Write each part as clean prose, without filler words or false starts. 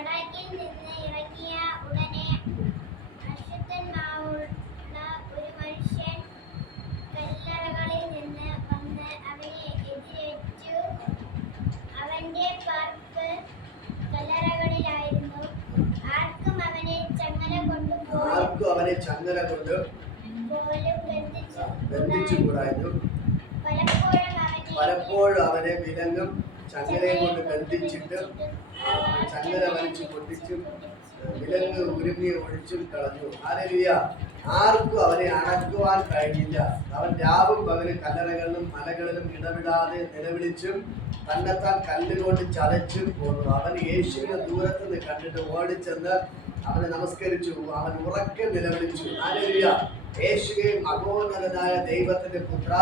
പടകിൽ നിന്ന് ഇറങ്ങിയ ഉടനെ അശുദ്ധനാവുള്ള ഒരു മനുഷ്യൻ കല്ലറകളിൽ നിന്ന് വന്ന് അവനെ എതിരേറ്റു. അവന്റെ പാർപ്പ് കല്ലറകളിലായിരുന്നു. ആർക്കും അവനെ ചങ്ങല കൊണ്ട് പോലും ബന്ധിച്ചുകൂടായിരുന്നു. പലപ്പോഴും അവനെ വിലങ്ങും ചങ്ങലയും കൊണ്ട് ബന്ധിച്ചിട്ട് ചങ്ങല വലിച്ചു പൊട്ടിച്ചും വിലങ്ങ് ഉരുങ്ങി ഒഴിച്ചും കളഞ്ഞു. ഹല്ലേലൂയ. ആർക്കും അവനെ അടക്കുവാൻ കഴിഞ്ഞില്ല. അവൻ രാവും പകലും കല്ലറകളിലും മലകളിലും ഇടവിടാതെ നിലവിളിച്ചും തന്നെത്താൻ കല്ലുകൊണ്ട് ചതച്ചും പോന്നു. അവൻ യേശുവിനെ ദൂരത്ത് നിന്ന് കണ്ടിട്ട് ഓടിച്ചെന്ന് അവനെ നമസ്കരിച്ചു. അവൻ ഉറക്കെ നിലവിളിച്ചു, ഹല്ലേലൂയ, യേശുവേ മഹോന്നതനായ ദൈവത്തിന്റെ പുത്ര,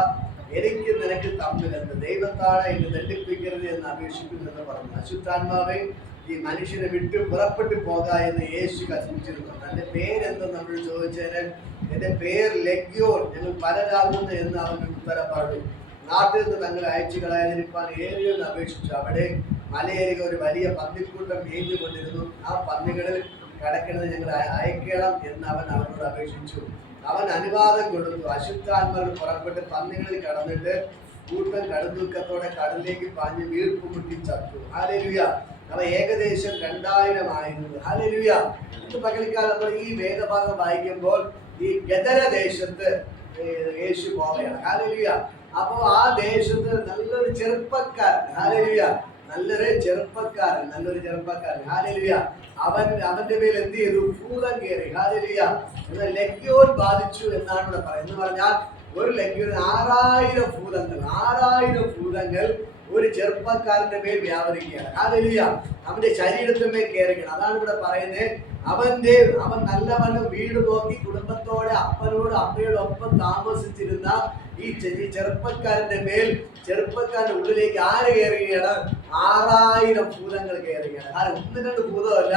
എനിക്ക് നിനക്ക് തമ്മിലെന്ന് ദൈവത്താണ് എന്നെ ദണ്ഡിപ്പിക്കരുത് എന്ന് അപേക്ഷിക്കുന്നെന്ന് പറഞ്ഞു. അശുദ്ധാത്മാവേ, ഈ മനുഷ്യനെ വിട്ടു പുറപ്പെട്ടു പോക എന്ന് യേശു കൽപ്പിച്ചിരുന്നു. തന്റെ പേരെന്ന് നമ്മൾ ചോദിച്ചതിന് എന്റെ പേര് ലഗ്യോൻ, ഞങ്ങൾ പലരാകുന്നു എന്ന് അവൻ ഉത്തരം പറഞ്ഞു. നാട്ടിൽ നിന്ന് തങ്ങളെ അയച്ചു കളയാതിരിക്കാൻ ഏറിയെന്ന് അപേക്ഷിച്ചു. അവിടെ മലയേറിയ ഒരു വലിയ പന്നിക്കൂട്ടം മേഞ്ഞുകൊണ്ടിരുന്നു. ആ പന്നികളിൽ കിടക്കുന്നത് ഞങ്ങൾ അയക്കണം എന്ന് അവൻ അവനോട് അപേക്ഷിച്ചു. അവൻ അനുവാദം കൊടുത്തു. അശുദ്ധാത്മാക്കൾ പുറപ്പെട്ട് പന്നികളിൽ കടന്നിട്ട് കൂട്ടം കടുതൂക്കത്തോടെ കടലിലേക്ക് പാഞ്ഞ് വീർപ്പ് മുട്ടി ചത്തു. ഹല്ലേലൂയ. അവ ഏകദേശം 2000 ആയിരുന്നു. ഹല്ലേലൂയ. ഇത് പകൽക്കാലം നമ്മൾ ഈ വേദഭാഗം വായിക്കുമ്പോൾ ഈ ഗദര ദേശത്ത് യേശു പോവുകയാണ്. ഹല്ലേലൂയ. അപ്പോ ആ ദേശത്ത് നല്ലൊരു ചെറുപ്പക്കാരൻ, ഹല്ലേലൂയ, നല്ലൊരു ചെറുപ്പക്കാരൻ, ഹല്ലേലൂയ, അവന്റെ മേൽ എന്ത് ചെയ്തു? ഭൂതം കയറി. ഹല്ലേലൂയ. ലഗ്യോൻ ബാധിച്ചു എന്നാണ് ഇവിടെ പറയുന്നത്. എന്ന് പറഞ്ഞാൽ ഒരു ലഗ്യോൻ 6000 ഭൂതങ്ങൾ ഒരു ചെറുപ്പക്കാരന്റെ മേൽ വ്യാപരിക്കുകയാണ്. ഹല്ലേലൂയ. അവന്റെ ശരീരത്തിന്മേൽ കയറുകയാണ്. അതാണ് ഇവിടെ പറയുന്നത്. അവൻ നല്ലവണ്ണം വീട് നോക്കി കുടുംബത്തോടെ അപ്പനോട് അമ്മയോടൊപ്പം താമസിച്ചിരുന്ന ഈ ചെറുപ്പക്കാരന്റെ മേൽ, ചെറുപ്പക്കാരന്റെ ഉള്ളിലേക്ക് ആര് കയറുകയാണ്? 6000 ഭൂതങ്ങൾ കയറുകയാണ്. കാരണം 1-2 ഭൂതമല്ല,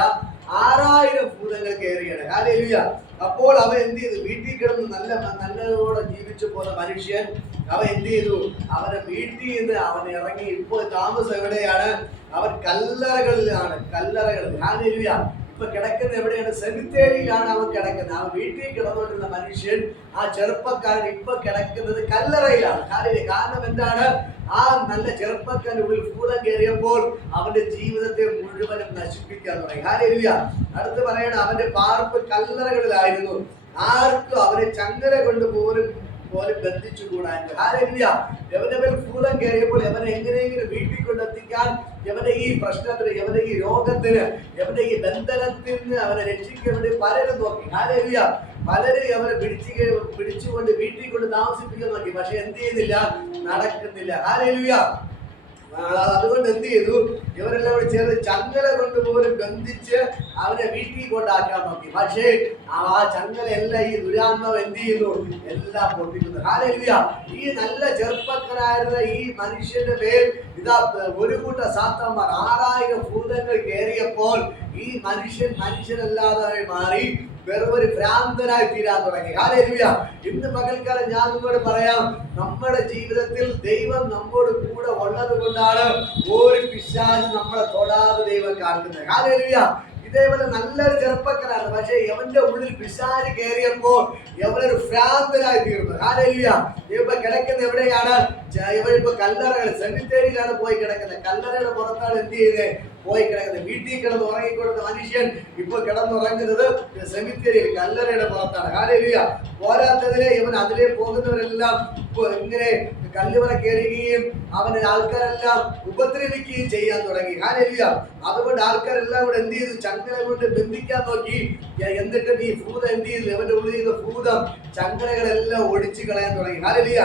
6000 ഭൂതങ്ങൾ കയറുകയാണ്. ഹല്ലേലൂയ. അപ്പോൾ അവൻ എന്ത് ചെയ്തു? വീട്ടിൽ കിടന്ന് നല്ലതോടെ ജീവിച്ചു പോന്ന മനുഷ്യൻ അവൻ എന്ത് ചെയ്തു? അവനെ വീട്ടിൽ നിന്ന് അവൻ ഇറങ്ങി. ഇപ്പോൾ താമസം എവിടെയാണ്? അവൻ കല്ലറകളിലാണ്. ഹല്ലേലൂയ. ഇപ്പൊ കിടക്കുന്നത് എവിടെയാണ്? സെമിത്തേരിയിലാണ് അവൻ കിടക്കുന്നത്. അവൻ വീട്ടിൽ കിടന്നുകൊണ്ടിരുന്ന മനുഷ്യൻ, ആ ചെറുപ്പക്കാരൻ ഇപ്പൊ കിടക്കുന്നത് കല്ലറയിലാണ്. കാരണം എന്താണ്? ആ നല്ല ചെറുപ്പക്കാരന്റെ ഉള്ളിൽ ഭൂതം കയറിയപ്പോൾ അവന്റെ ജീവിതത്തെ മുഴുവനും നശിപ്പിക്കാൻ തുടങ്ങി. ഹല്ലേലൂയ. അടുത്ത് പറയണം, അവന്റെ പാർപ്പ് കല്ലറകളിലായിരുന്നു. ആർക്കും അവനെ ചങ്ങല കൊണ്ട് പോലും ബന്ധിച്ചുകൂടായിരുന്നു. ഹല്ലേലൂയ. എവന്റെ മേൽ ഭൂതം കയറിയപ്പോൾ എവനെ എങ്ങനെയെങ്കിലും വീട്ടിൽ കൊണ്ടെത്തിക്കാൻ, എവന്റെ ഈ പ്രശ്നത്തിന്, എവന്റെ ഈ രോഗത്തിന്, എവന്റെ ഈ ബന്ധനത്തിൽ നിന്ന് അവനെ രക്ഷിക്കാൻ വേണ്ടി പലരും നോക്കി. ഹല്ലേലൂയ. പലരും അവനെ പിടിച്ചുകൊണ്ട് വീട്ടിൽ കൊണ്ട് താമസിപ്പിക്കാൻ നോക്കി. പക്ഷെ എന്ത് ചെയ്യുന്നില്ല? നടക്കുന്നില്ല. ഹല്ലേലൂയ. അതുകൊണ്ട് എന്ത് ചെയ്തു? ഇവരെല്ലാം കൂടി ചേർന്ന് ചങ്ങല കൊണ്ട് പോലും ബന്ധിച്ച് അവനെ വീട്ടിൽ കൊണ്ടാക്കാൻ നോക്കി. പക്ഷേ ആ ചങ്ങല എല്ലാം ഈ ദുരാത്മാവ് എന്ത് ചെയ്യുന്നു? എല്ലാം പൊട്ടിക്കുന്നു. ഹല്ലേലൂയ. ഈ നല്ല ചെറുപ്പക്കാരായിരുന്ന ഈ മനുഷ്യന്റെ മേൽ ഇതാ ഒരു കൂട്ടം സാത്താന്മാർ, 6000 ഭൂതങ്ങൾ കയറിയപ്പോൾ ഈ മനുഷ്യനല്ലാതെ മാറി വെറും ഒരു ഭ്രാന്തനായി തീരാൻ തുടങ്ങി. ഹല്ലേലൂയ. ഇന്ന് പകൽക്കാലം ഞാൻ നിങ്ങളോട് പറയാം, നമ്മുടെ ജീവിതത്തിൽ ദൈവം നമ്മോട് കൂടെ ഉള്ളത് കൊണ്ടാണ് ഒരു പിശാച് നമ്മളെ തൊടാതെ ദൈവം കാക്കുന്നത്. ഹല്ലേലൂയ. ഇതേപോലെ നല്ലൊരു ചെറുപ്പക്കാരാണ്. പക്ഷെ എവന്റെ ഉള്ളിൽ പിശാച് കയറിയപ്പോൾ എവനൊരു ഭ്രാന്തനായി തീർന്നു. ഹല്ലേലൂയ. ഇപ്പൊ കിടക്കുന്നത് എവിടെയാണ്? ഇവരിപ്പോ കല്ലറകൾ, സെമിത്തേരിയിലാണ് പോയി കിടക്കുന്നത്. കല്ലറയുടെ പുറത്താണ് എന്ത് ചെയ്യുന്നത്? പോയി കിടക്കുന്നത്. വീട്ടിൽ കിടന്ന് ഉറങ്ങിക്കൊടുത്ത മനുഷ്യൻ ഇപ്പൊ കിടന്നുറങ്ങുന്നത് സെമിത്തേരിയിൽ, കല്ലറയുടെ പുറത്താണ്. ഹല്ലേലൂയ. പോരാത്തതിനെ ഇവൻ അതിലേ പോകുന്നവരെല്ലാം ഇങ്ങനെ കല്ലുവറ കയറുകയും അവനെ ആൾക്കാരെല്ലാം ഉപദ്രവിക്കുകയും ചെയ്യാൻ തുടങ്ങി. ഹല്ലേലൂയ. അതുകൊണ്ട് ആൾക്കാരെല്ലാം കൂടെ എന്ത് ചെയ്തു? ചങ്ങല കൊണ്ട് ബന്ധിക്കാൻ നോക്കി. എന്നിട്ട് ഈ ഭൂതം എന്ത് ചെയ്തു? അവന്റെ ഉള്ളിൽ നിന്ന് ഭൂതം ചങ്ങലകളെല്ലാം ഒടിച്ചു കളയാൻ തുടങ്ങി. ഹല്ലേലൂയ.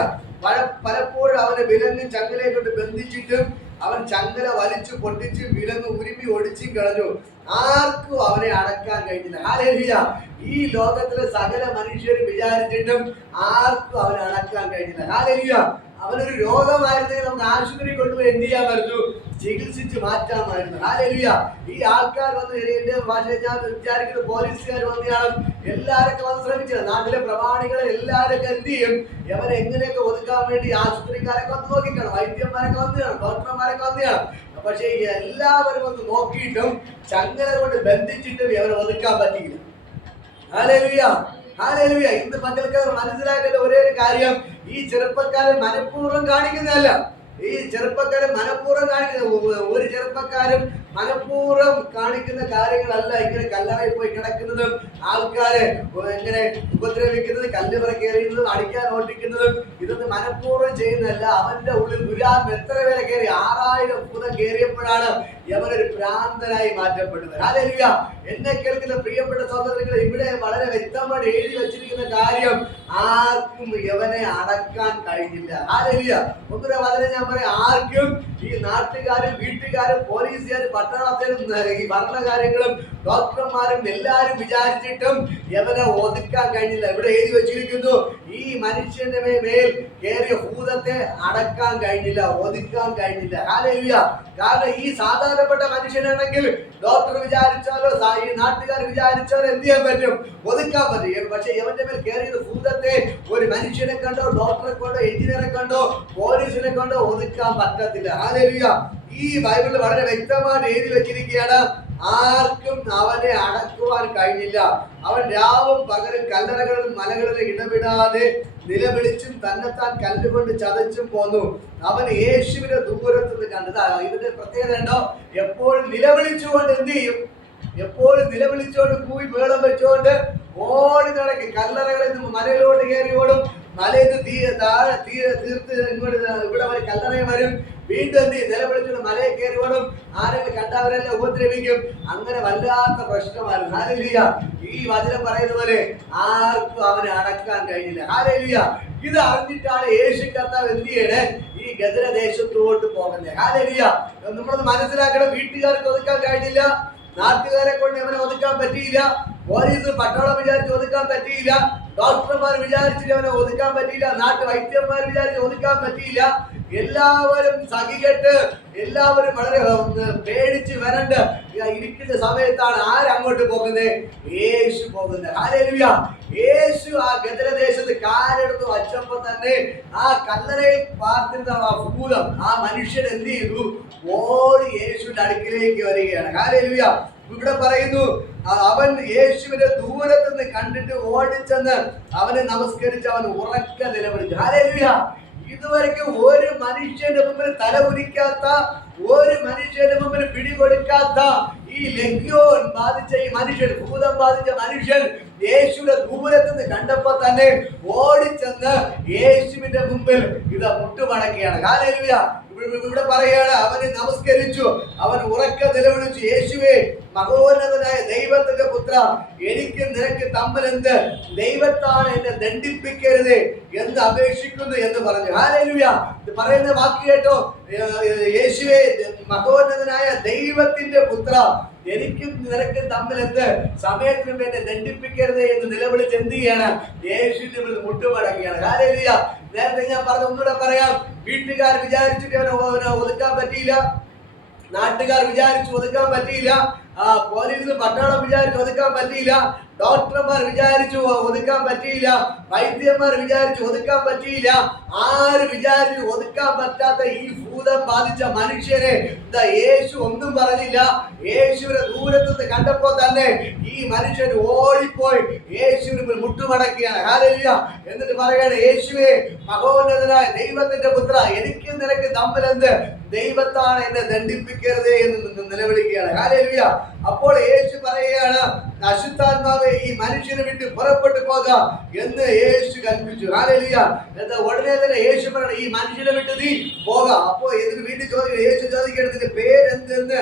പലപ്പോഴും അവനെ വിലങ്ങ് ചങ്ങലയെ കൊണ്ട് ബന്ധിച്ചിട്ടും അവൻ ചങ്ങല വലിച്ചു പൊട്ടിച്ച് വിലങ്ങ് ഉരുമി ഒടിച്ചും കളഞ്ഞു. ആർക്കും അവനെ അടക്കാൻ കഴിഞ്ഞില്ല. ഹല്ലേലൂയ. ഈ ലോകത്തിലെ സകല മനുഷ്യരും വിചാരിച്ചിട്ടും ആർക്കും അവനെ അടക്കാൻ കഴിഞ്ഞില്ല. ഹല്ലേലൂയ. അവനൊരു രോഗമായിരുന്നെങ്കിൽ നമുക്ക് ആശുപത്രി കൊണ്ടുപോയി എന്ത് ചെയ്യാമായിരുന്നു? ചികിത്സിച്ച് മാറ്റാമായിരുന്നു. ഹല്ലേലൂയ. ഈ ആൾക്കാർ വന്ന് എന്റെ ഭാഷയിൽ ഞാൻ വിചാരിക്കുന്നത് പോലീസുകാർ വന്നെയാണ് എല്ലാവരൊക്കെ വന്ന് ശ്രമിച്ചത്. നാട്ടിലെ പ്രമാണികളെ എല്ലാവരൊക്കെ എന്ത് ചെയ്യും? എവരെ എങ്ങനെയൊക്കെ ഒതുക്കാൻ വേണ്ടി ആശുപത്രിക്കാരൊക്കെ വന്ന് നോക്കിക്കണം, വൈദ്യന്മാരൊക്കെ വന്നു കാണും, ഡോക്ടർമാരൊക്കെ വന്നു കാണും. പക്ഷേ എല്ലാവരും ഒന്ന് നോക്കിയിട്ടും ചങ്ങല കൊണ്ട് ബന്ധിച്ചിട്ടും ഇവരെ ഒതുക്കാൻ പറ്റിയില്ല. Hallelujah, hallelujah. ഇന്ന് പകൽക്കാലം മനസ്സിലാക്കേണ്ട ഒരേ ഒരു കാര്യം, ഈ ചെറുപ്പക്കാരൻ മനഃപൂർവ്വം കാണിക്കുന്നതല്ല. ഈ ചെറുപ്പക്കാരൻ മനഃപൂർവ്വം കാണിക്കുന്ന ഒരു ചെറുപ്പക്കാരും മനഃപൂർവ്വം കാണിക്കുന്ന കാര്യങ്ങളല്ല ഇങ്ങനെ കല്ലറയിൽ പോയി കിടക്കുന്നതും ആൾക്കാരെ ഇങ്ങനെ ഉപദ്രവിക്കുന്നതും കല്ലുപറക്കി എറിയുന്നതും അടിക്കാൻ ഓട്ടിക്കുന്നതും ഇതൊന്നും മനഃപൂർവ്വം ചെയ്യുന്നതല്ല. അവന്റെ ഉള്ളിൽ ദുരാത്മ എത്ര പേരെ കയറി, 6000 ഭൂതം കയറിയപ്പോഴാണ് യവനൊരു ഭ്രാന്തനായി മാറ്റപ്പെടുന്നത്. ഹല്ലേലൂയ. എന്നെ കേൾക്കുന്ന പ്രിയപ്പെട്ട സഹോദരങ്ങളെ, ഇവിടെ വളരെ വ്യക്തമായിട്ട് എഴുതി വെച്ചിരിക്കുന്ന കാര്യം, ആർക്കും യവനെ അടക്കാൻ കഴിഞ്ഞില്ല. ഹല്ലേലൂയ. ഒന്നര വചനം ഞാൻ പറയാം, ആർക്കും ഈ നാട്ടുകാരും വീട്ടുകാരും പോലീസുകാരും പട്ടാളത്തിലും ഈ ഭരണകാര്യങ്ങളും ഡോക്ടർമാരും എല്ലാരും വിചാരിച്ചിട്ടും യവനെ ഒതുക്കാൻ കഴിഞ്ഞില്ല. ഇവിടെ എഴുതി വെച്ചിരിക്കുന്നു, ഈ മനുഷ്യന്റെ മേൽ കയറിയ ഭൂതത്തെ അടക്കാൻ കഴിഞ്ഞില്ല, ഒതുക്കാൻ കഴിഞ്ഞില്ല. ഹല്ലേലൂയ. കാരണം ഈ സാധാരണപ്പെട്ട മനുഷ്യനാണെങ്കിൽ ഡോക്ടർ വിചാരിച്ചാലോ ഈ നാട്ടുകാർ വിചാരിച്ചാലോ എന്ത് ചെയ്യാൻ പറ്റും? ഒതുക്കാൻ പറ്റും. പക്ഷെ ഇവന്റെ മേൽ കയറിയത് ഭൂതത്തെ ഒരു മനുഷ്യനെ കണ്ടോ, ഡോക്ടറെ കണ്ടോ, എഞ്ചിനീയറെ കണ്ടോ, പോലീസിനെ കണ്ടോ ഒതുക്കാൻ പറ്റത്തില്ല. ഹല്ലേലൂയ. ഈ ബൈബിളിൽ വളരെ വ്യക്തമായിട്ട് എഴുതി വെച്ചിരിക്കുകയാണ്, ആർക്കും അവനെ അടക്കുവാൻ കഴിഞ്ഞില്ല. അവൻ രാവും പകലും കല്ലറകളിലും മലകളിലും ഇടപെടാതെ നിലവിളിച്ചും തന്നെത്താൻ കല്ലുകൊണ്ട് ചതച്ചും പോന്നു. അവൻ യേശുവിനെ ദൂരത്ത് നിന്ന് കണ്ടത്. ഇതിന്റെ പ്രത്യേകത ഉണ്ടോ? എപ്പോഴും നിലവിളിച്ചുകൊണ്ട് എന്ത് ചെയ്യും? എപ്പോഴും നിലവിളിച്ചുകൊണ്ട് കൂവി വേളം വെച്ചുകൊണ്ട് ഓടി നടക്കും. കല്ലറകളിൽ നിന്ന് മലയിലോട്ട് കയറി ഓടും, മലയിൽ നിന്ന് താഴെ തീർത്ത് ഇങ്ങോട്ട് ഇവിടെ വരെ കല്ലറയിൽ വരും. വീണ്ടും എന്ത് ചെയ്യും? നിലവിളിച്ചുകൊണ്ട് മലയിൽ കയറി ഓടും. ആരെങ്കിലും കണ്ടവരെല്ലാം ഉപദ്രവിക്കും. അങ്ങനെ വല്ലാത്ത പ്രശ്നമായിരുന്നു. ഹല്ലേലൂയ. ഈ വചനം പറയുന്ന പോലെ ആർക്കും അവനെ അടക്കാൻ കഴിഞ്ഞില്ല. ഹല്ലേലൂയ. ഇത് അറിഞ്ഞിട്ടാണ് യേശു കർത്താവ് എന്ത് ചെയ്യണേ? ഈ ഗദര ദേശത്തോട്ട് പോകുന്നത്. ഹല്ലേലൂയ. നമ്മളത് മനസ്സിലാക്കണം. വീട്ടുകാർക്ക് ഒതുക്കാൻ കഴിഞ്ഞില്ല, നാട്ടുകാരെ കൊണ്ട് അവനെ ഒതുക്കാൻ പറ്റിയില്ല, പോലീസ് പട്ടാളം വിചാരിച്ച് ഒതുക്കാൻ പറ്റിയില്ല, ഡോക്ടർമാർ വിചാരിച്ചിട്ട് അവനെ ഒതുക്കാൻ പറ്റിയില്ല, നാട്ടു വൈദ്യന്മാർ വിചാരിച്ച് ഒതുക്കാൻ പറ്റിയില്ല. എല്ലാവരും സഹികെട്ട്, എല്ലാവരും വളരെ പേടിച്ച് വരണ്ട് ഇരിക്കുന്ന സമയത്താണ് ആരങ്ങോട്ട് പോകുന്നത്? യേശു പോകുന്നത്. ഹല്ലേലൂയ. യേശു ആ ഗദരദേശത്ത് കാലെടുത്ത് വച്ചപ്പോ തന്നെ ആ കല്ലറയിൽ പാർത്തിരുന്ന ആ ഭൂതം, ആ മനുഷ്യൻ എന്ത് ചെയ്തു? ഓടി യേശുവിന്റെ അടുക്കിലേക്ക് വരികയാണ്. ഹല്ലേലൂയ. ഇവിടെ പറയുന്നു, അവൻ യേശുവിനെ ദൂരത്ത് നിന്ന് കണ്ടിട്ട് ഓടിച്ചെന്ന് അവനെ നമസ്കരിച്ച് അവൻ ഉറക്കെ നിലവിളിച്ചു. ഹല്ലേലൂയ. ഇതുവരെയ്ക്കും ഒരു മനുഷ്യന്റെ മുമ്പിൽ തല കുനിക്കാത്ത, ഒരു മനുഷ്യന്റെ മുമ്പിൽ പിടികൊടുക്കാത്ത ഈ ലഗ്യോൻ ബാധിച്ച ഈ മനുഷ്യൻ, ഭൂതം ബാധിച്ച മനുഷ്യൻ യേശുവിനെ ദൂരത്ത് നിന്ന് കണ്ടപ്പോ തന്നെ ഓടിച്ചെന്ന് യേശുവിന്റെ മുമ്പിൽ ഇത് മുട്ടുമടക്കുകയാണ്. ഹല്ലേലൂയ. ഇവിടെ പറയുകയാണ്, അവനെ നമസ്കരിച്ചു, അവൻ ഉറക്കെ നിലവിളിച്ചു, യേശുവേ മഹോന്നതനായ ദൈവത്തിന്റെ പുത്ര, എനിക്ക് നിനക്ക് തമ്മിൽ എന്ത്? ദൈവത്താണ് എന്നെ ദണ്ഡിപ്പിക്കരുത് എന്ന് അപേക്ഷിക്കുന്നു എന്ന് പറഞ്ഞു. ഹല്ലേലൂയ. ഇത് പറയുന്ന വാക്ക് കേട്ടോ, യേശുവേ മഹോന്നതനായ ദൈവത്തിന്റെ പുത്ര, എനിക്കും നിനക്കും തമ്മിൽ എന്ത്? സമയത്തിനും എന്നെ ദണ്ഡിപ്പിക്കരുത് എന്ന് നിലവിളിച്ച് എന്ത് ചെയ്യാണ്? യേശുവിന്റെ മുട്ടുമടക്കുകയാണ്. ഹല്ലേലൂയ. നേരത്തെ ഞാൻ പറഞ്ഞ ഒന്നുകൂടെ പറയാം, വീട്ടുകാർ വിചാരിച്ചിട്ട് അവനെ ഒതുക്കാൻ പറ്റിയില്ല, നാട്ടുകാർ വിചാരിച്ചു ഒതുക്കാൻ പറ്റിയില്ല, പോലീസ് പട്ടാളം വിചാരിച്ചു ഒതുക്കാൻ പറ്റിയില്ല, ഡോക്ടർമാർ വിചാരിച്ചു ഒതുക്കാൻ പറ്റിയില്ല, വൈദ്യന്മാർ വിചാരിച്ചു ഒതുക്കാൻ പറ്റിയില്ല. ആര് വിചാരിച്ചു ഒതുക്കാൻ പറ്റാത്ത ഈ ഭൂതം ബാധിച്ച മനുഷ്യരെ യേശു ഒന്നും പറഞ്ഞില്ല. യേശുവിനെ ദൂരത്തുനിന്ന് കണ്ടപ്പോ തന്നെ ഈ മനുഷ്യൻ ഓടിപ്പോയി യേശുവിന് മുട്ടുമടക്കുകയാണ്. ഹല്ലേലൂയ. എന്നിട്ട് പറയാണ്, യേശുവേ മഹോന്നതനായ ദൈവത്തിന്റെ പുത്ര, എനിക്കും നിനക്ക് തമ്മിൽ എന്ത്? ദൈവത്താണ് എന്നെ ദണ്ഡിപ്പിക്കരുതേ എന്ന് നിലവിളിക്കുകയാണ്. ഹല്ലേലൂയ. അപ്പോൾ യേശു പറയുകയാണ്, അശുദ്ധാത്മാവേ ഈ മനുഷ്യനെ വിട്ട് പുറപ്പെട്ടു പോകാം എന്ന് യേശു കൽപ്പിച്ചു. ഹല്ലേലൂയ. എന്താ ഉടനെ തന്നെ യേശു പറയണം, ഈ മനുഷ്യനെ വിട്ട് നീ പോകാം. അപ്പോ ഇതിന് വീട്ടിൽ ചോദിക്കണം, യേശു ചോദിക്കണം, ഇതിന്റെ പേരെന്തെന്ന്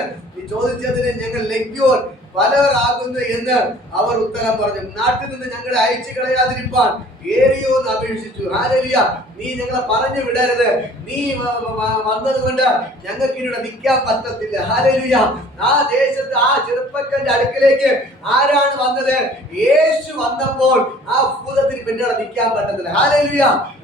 ചോദിച്ചതിന് ഞങ്ങൾ ലഗ്യോൻ, പലരാകുന്നു എന്ന് അവർ ഉത്തരം പറഞ്ഞു. നാട്ടിൽ നിന്ന് ഞങ്ങളെ അയച്ചു കളയാതിരിപ്പാൻ ഏറിയോ എന്ന് അപേക്ഷിച്ചു. ഹല്ലേലൂയ. നീ ഞങ്ങളെ പറഞ്ഞു വിടരുത്, നീ വന്നത് കൊണ്ട് ഞങ്ങൾക്ക് ഇവിടെ നിൽക്കാൻ പറ്റത്തില്ല. ഹല്ലേലൂയ. ആ ദേശത്ത് ആ ചെറുപ്പക്കാരന്റെ അടുക്കിലേക്ക് ആരാണ് വന്നത്? യേശു വന്നപ്പോൾ ആ ഭൂതത്തിന് പിന്നീട് നിൽക്കാൻ പറ്റത്തില്ല. ഹല്ലേലൂയ.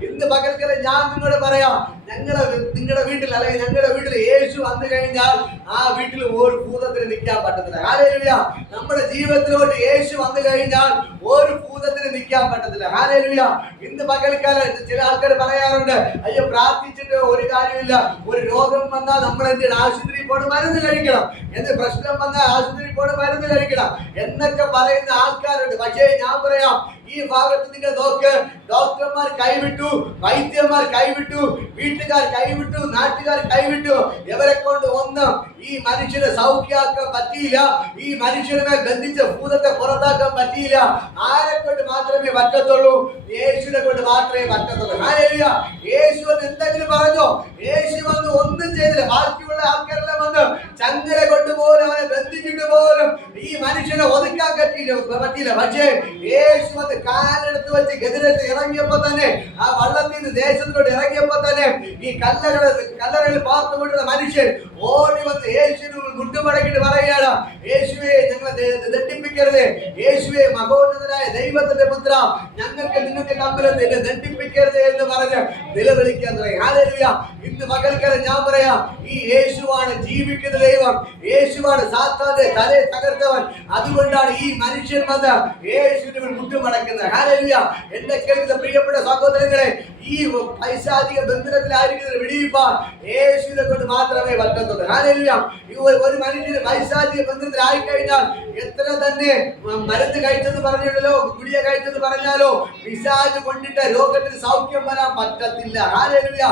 ഇന്ന് പകൽക്കര ഞാൻ നിങ്ങളോട് പറയാം, നിങ്ങളുടെ വീട്ടിൽ അല്ലെങ്കിൽ ഞങ്ങളുടെ വീട്ടിൽ യേശു വന്നു കഴിഞ്ഞാൽ ആ വീട്ടിൽ ഒരു ഭൂതത്തിന് നിൽക്കാൻ പറ്റത്തില്ല. ഹല്ലേലൂയ. നമ്മുടെ ജീവിതത്തിലോട്ട് യേശു വന്നു കഴിഞ്ഞാൽ ഒരു ഭൂതത്തിന് നിൽക്കാൻ പറ്റത്തില്ല. ഹല്ലേലൂയ. ഇന്ന് പകൽക്കാലം ചില ആൾക്കാർ പറയാറുണ്ട്, അയ്യോ പ്രാർത്ഥിച്ചിട്ട് ഒരു കാര്യമില്ല, ഒരു രോഗം വന്നാൽ നമ്മൾ എന്തിനാ ആശുപത്രിയിൽ പോയി മരുന്ന് കഴിക്കണം, എന്ത് പ്രശ്നം വന്നാൽ ആശുപത്രിയിൽ പോയി മരുന്ന് കഴിക്കണം എന്നൊക്കെ പറയുന്ന ആൾക്കാരുണ്ട്. പക്ഷേ ഞാൻ പറയാം, ഈ ഭാഗത്ത് നിങ്ങൾ നോക്ക്, ഡോക്ടർമാർ കൈവിട്ടു, വൈദ്യന്മാർ കൈവിട്ടു, വീട്ടുകാർ കൈവിട്ടു, നാട്ടുകാർ കൈവിട്ടു. ഇവരെ കൊണ്ട് ഒന്നും ഈ മനുഷ്യനെ സൗഖ്യമാക്കാൻ പറ്റിയില്ല. ഈ മനുഷ്യനെ ബന്ധിച്ച ഭൂതത്തെ പുറത്താക്കാൻ പറ്റിയില്ല. ആരെ കൊണ്ട് മാത്രമേ പറ്റത്തുള്ളൂ? യേശുവിനെ കൊണ്ട് മാത്രമേ പറ്റത്തുള്ളൂ. ഹല്ലേലൂയ. യേശു എന്തെങ്കിലും പറഞ്ഞോ? യേശു വന്ന് ഒന്നും ചെയ്തില്ല. ബാക്കിയുള്ള ആൾക്കാരെല്ലാം വന്ന് ചങ്ങല കൊണ്ടുപോലും അവനെ ബന്ധിച്ചിട്ട് പോലും ഈ മനുഷ്യനെ ഒതുക്കാൻ പറ്റിയില്ല. പക്ഷേ യേശു വന്ന് കാലെടുത്ത് വെച്ച് ഗതിരത്ത് ഇറങ്ങിയപ്പോ തന്നെ, ആ വള്ളത്തിൽ നിന്ന് ദേശത്തിലോട്ട് ഇറങ്ങിയപ്പോ തന്നെ ഈ കല്ലറയിൽ പാർത്തുകൊണ്ടിരുന്ന മനുഷ്യൻ ഓടി വന്ന് യേശുവിന് മുട്ടുമടക്കിട്ട് പറയുകയാണ്, യേശുവെ ഞങ്ങളെ ദണ്ഡിപ്പിക്കരുത്, യേശുവെ മഹോന്നതനായ ദൈവത്തിന്റെ പുത്ര, ഞങ്ങൾക്ക് നിങ്ങൾക്ക് തമ്മിൽ ദണ്ഡിപ്പിക്കരുത് എന്ന് പറഞ്ഞ് നിലവിളിക്കാൻ തുടങ്ങി. ഹല്ലേലൂയ. ഇന്ന് പകൽക്കാലം ഞാൻ പറയാം, ഈ യേശുവാണ് ജീവിക്കുന്ന ദൈവം, യേശുവാണ് സാത്താന്റെ തലയെ തകർത്തവൻ. അതുകൊണ്ടാണ് ഈ മനുഷ്യൻ വന്ന് യേശുവിന് മുട്ടുമടക്കുന്നത്. ഹല്ലേലൂയ. എന്നെ കേൾക്കുന്ന പ്രിയപ്പെട്ട സഹോദരങ്ങളെ, ഈ പൈശാചിക ബന്ധനത്തിലായിരിക്കുന്നത് വിടിയിപ്പാൻ യേശുവിനെ കൊണ്ട് മാത്രമേ പറ്റത്തുള്ളൂ. ഹല്ലേലൂയ. ഒരു മനുഷ്യന് പൈശാചിക ബന്ധനത്തിലായി കഴിഞ്ഞാൽ എത്ര തന്നെ മരുന്ന് കഴിച്ചെന്ന് പറഞ്ഞാലോ ഗുളിക കഴിച്ചെന്ന് പറഞ്ഞാലോ പിശാച് കൊണ്ടിട്ട് രോഗത്തിന് സൗഖ്യം വരാൻ പറ്റത്തില്ല. ഹല്ലേലൂയ.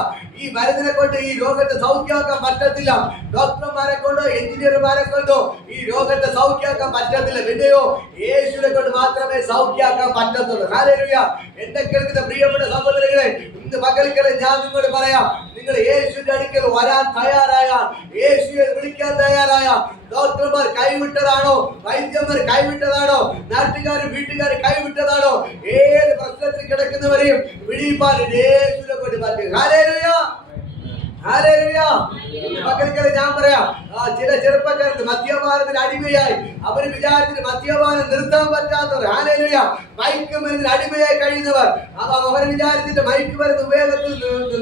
ഈ മരുന്നിനെ കൊണ്ട് ഈ രോഗത്തെ സൗഖ്യമാക്കാൻ പറ്റത്തില്ല. ഡോക്ടർമാരെ കൊണ്ടോ എഞ്ചിനീയർമാരെ കൊണ്ടോ ഈ രോഗത്തെ സൗഖ്യമാക്കാൻ പറ്റത്തില്ല. പിന്നെയോ യേശുവിനെ കൊണ്ട് മാത്രമേ സൗഖ്യമാക്കാൻ പറ്റത്തുള്ളൂ. ഹല്ലേലൂയ. എന്നെ കേൾക്കുന്ന പ്രിയപ്പെട്ട സഹോദരങ്ങളെ, ഇന്ന് പകൽക്കാലം ഞാൻ നിങ്ങളോട് പറയാം, നിങ്ങൾ യേശുവിന്റെ അടുക്കൽ വരാൻ തയ്യാറായാൽ, യേശുവെ വിളിക്കാൻ തയ്യാറായാൽ, ഡോക്ടർമാർ കൈവിട്ടതാണോ, വൈദ്യന്മാർ കൈവിട്ടതാണോ, നാട്ടുകാരും വീട്ടുകാരും കൈവിട്ടതാണോ, ഏത് പ്രശ്നത്തിൽ കിടക്കുന്നവരെയും വിളിപ്പാൻ യേശുവിനെ കൊണ്ട് പറ്റും. ഹല്ലേലൂയ. ഹല്ലേലൂയ. പകൽക്കാലം ഞാൻ പറയാം, ചില ചെറുപ്പക്കാരുണ്ട് മദ്യപാനത്തിന് അടിമയായി. അവർ വിചാരിച്ചിട്ട് മദ്യപാനം നിർത്താൻ പറ്റാത്തവർ. ഹല്ലേലൂയ. മയക്കുമരുന്നിന് അടിമയായി കഴിയുന്നവർ, അവർ വിചാരിച്ചിട്ട് മയക്കുമരുന്ന് ഉപയോഗത്തിൽ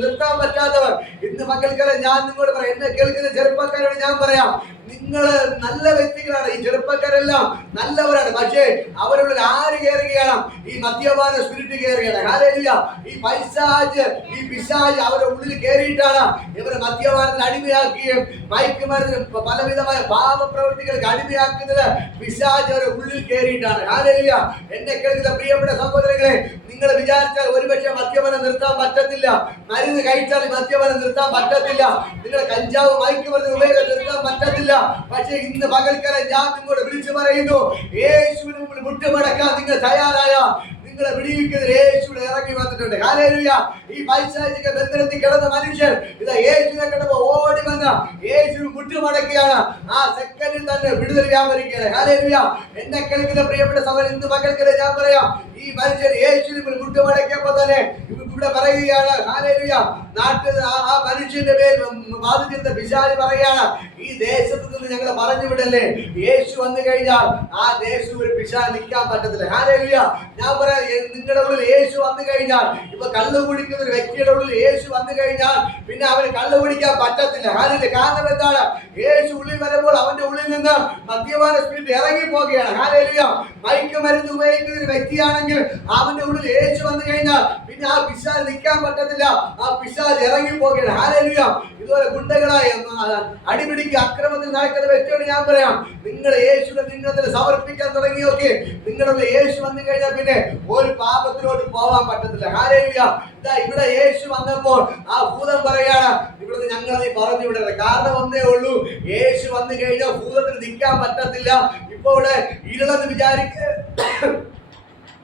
നിർത്താൻ പറ്റാത്തവർ. ഇന്ന് പകൽക്കാലം ഞാൻ നിങ്ങളോട് പറയാം, എന്നെ കേൾക്കുന്ന ചെറുപ്പക്കാരോട് ഞാൻ പറയാം, നിങ്ങൾ നല്ല വ്യക്തികളാണ്, ഈ ചെറുപ്പക്കാരെല്ലാം നല്ലവരാണ്. പക്ഷേ അവരുള്ളിൽ ആര് കയറുകയാണ്? ഈ മദ്യപാന സ്പിരിറ്റ് കയറുകയാണ്. ഹല്ലേലൂയ. ഈ പൈശാച്, ഈ പിശാച് അവരുടെ ഉള്ളിൽ കയറിയിട്ടാണ് ഇവരെ മദ്യപാനത്തിന് അടിമയാക്കുകയും മയക്കുമരുന്നിന് പലവിധമായ പാപപ്രവൃത്തികൾക്ക് അടിമയാക്കുന്നത് പിശാച് അവരുടെ ഉള്ളിൽ കയറിയിട്ടാണ്. ഹല്ലേലൂയ. എന്നെ കേൾക്കുന്ന പ്രിയപ്പെട്ട സഹോദരങ്ങളെ, നിങ്ങൾ വിചാരിച്ചാൽ ഒരുപക്ഷെ മദ്യപാനം നിർത്താൻ പറ്റത്തില്ല, മരുന്ന് കഴിച്ചാൽ മദ്യപാനം നിർത്താൻ പറ്റത്തില്ല, നിങ്ങളുടെ കഞ്ചാവ് മയക്കുമരുന്ന് ഉപയോഗം നിർത്താൻ പറ്റത്തില്ല. പക്ഷേ ഇന്ന് പകൽക്കാലം ഞാൻ നിങ്ങളോട് വിളിച്ചു പറയുന്നു, യേശുവിന് മുമ്പിൽ മുട്ടുമടക്കാൻ നിങ്ങൾ തയ്യാറായ, നിങ്ങളെ വിടിവിക്കുന്ന യേശുവിടെ ഇറങ്ങി വന്നിട്ടുണ്ട്. ഹല്ലേലൂയ. ഈ പൈശാചിക ബന്ധനത്തിൽ കിടന്ന മനുഷ്യൻ ഇതാ യേശുവിനെ കണ്ടപ്പോൾ ഓടി വന്ന് യേശു മുട്ടുമടക്കുകയാണ്. ആ സെക്കൻഡിൽ തന്നെ വിടുതൽ വ്യാപരിക്കുകയാണ്. ഹല്ലേലൂയ. എന്നെ കേൾക്കുന്ന പ്രിയപ്പെട്ട സഹോദരൻ, ഇന്ന് പകൽക്കാലം ഞാൻ പറയാം, ഈ മനുഷ്യൻ യേശുവിന് മുട്ടുമടക്കിയപ്പോൾ തന്നെ ഇവിടെ പറയുകയാണ്, ഹല്ലേലൂയ, നാട്ടിൽ ആ മനുഷ്യന്റെ മേൽ ബാധിച്ചിരുന്ന പിശാച് പറയുകയാണ്, ഈ ദേശത്ത് നിന്ന് ഞങ്ങൾ പറഞ്ഞു വിടല്ലേ, യേശു വന്നു കഴിഞ്ഞാൽ ആ ദേശം ഒരു പിശാച് നിൽക്കാൻ പറ്റത്തില്ല. ഹല്ലേലൂയ. ഞാൻ പറയാം, നിങ്ങളുടെ ഉള്ളിൽ യേശു വന്നു കഴിഞ്ഞാൽ, ഇപ്പൊ കള്ളു കുടിക്കുന്ന ഒരു വ്യക്തിയുടെ ഉള്ളിൽ യേശു വന്നു കഴിഞ്ഞാൽ പിന്നെ അവന് കള്ളു കുടിക്കാൻ പറ്റത്തില്ല. ഹല്ലേലൂയ. കാരണം എന്താണ്? യേശു ഉള്ളിൽ വരുമ്പോൾ അവന്റെ ഉള്ളിൽ നിന്ന് മദ്യപാന സ്പിരിറ്റ് ഇറങ്ങി പോകുകയാണ്. ഹല്ലേലൂയ. മയക്കുമരുന്ന് ഉപയോഗിക്കുന്ന ഒരു വ്യക്തിയാണെങ്കിൽ അവന്റെ ഉള്ളിൽ യേശു വന്നു കഴിഞ്ഞാൽ പിന്നെ ആ പിശാച് നിൽക്കാൻ പറ്റത്തില്ല, ആ പിശാച് ഇറങ്ങി പോകുകയാണ്. ഹല്ലേലൂയ. ഇതുപോലെ ഗുണ്ടകളായി അടിപിടിക്ക് അക്രമത്തിൽ നടക്കുന്ന വ്യക്തിയോട് ഞാൻ പറയാം, നിങ്ങൾ യേശുവിനെ നിങ്ങൾക്ക് സമർപ്പിക്കാൻ തുടങ്ങിയൊക്കെ നിങ്ങളുടെ യേശു വന്നു കഴിഞ്ഞാൽ പിന്നെ ഒരു പാപത്തിലോട്ട് പോവാൻ പറ്റത്തില്ല. ഹല്ലേലൂയ. ഇതാ ഇവിടെ യേശു വന്നപ്പോൾ ആ ഭൂതം പറയാണ്, ഇവിടുന്ന് ഞങ്ങളെ പറഞ്ഞു വിടരുത്. കാരണം ഒന്നേ ഉള്ളൂ, യേശു വന്നു കഴിഞ്ഞാൽ ഭൂതത്തിന് നിൽക്കാൻ പറ്റത്തില്ല. ഇപ്പൊ ഇവിടെ ഇരുളെന്ന്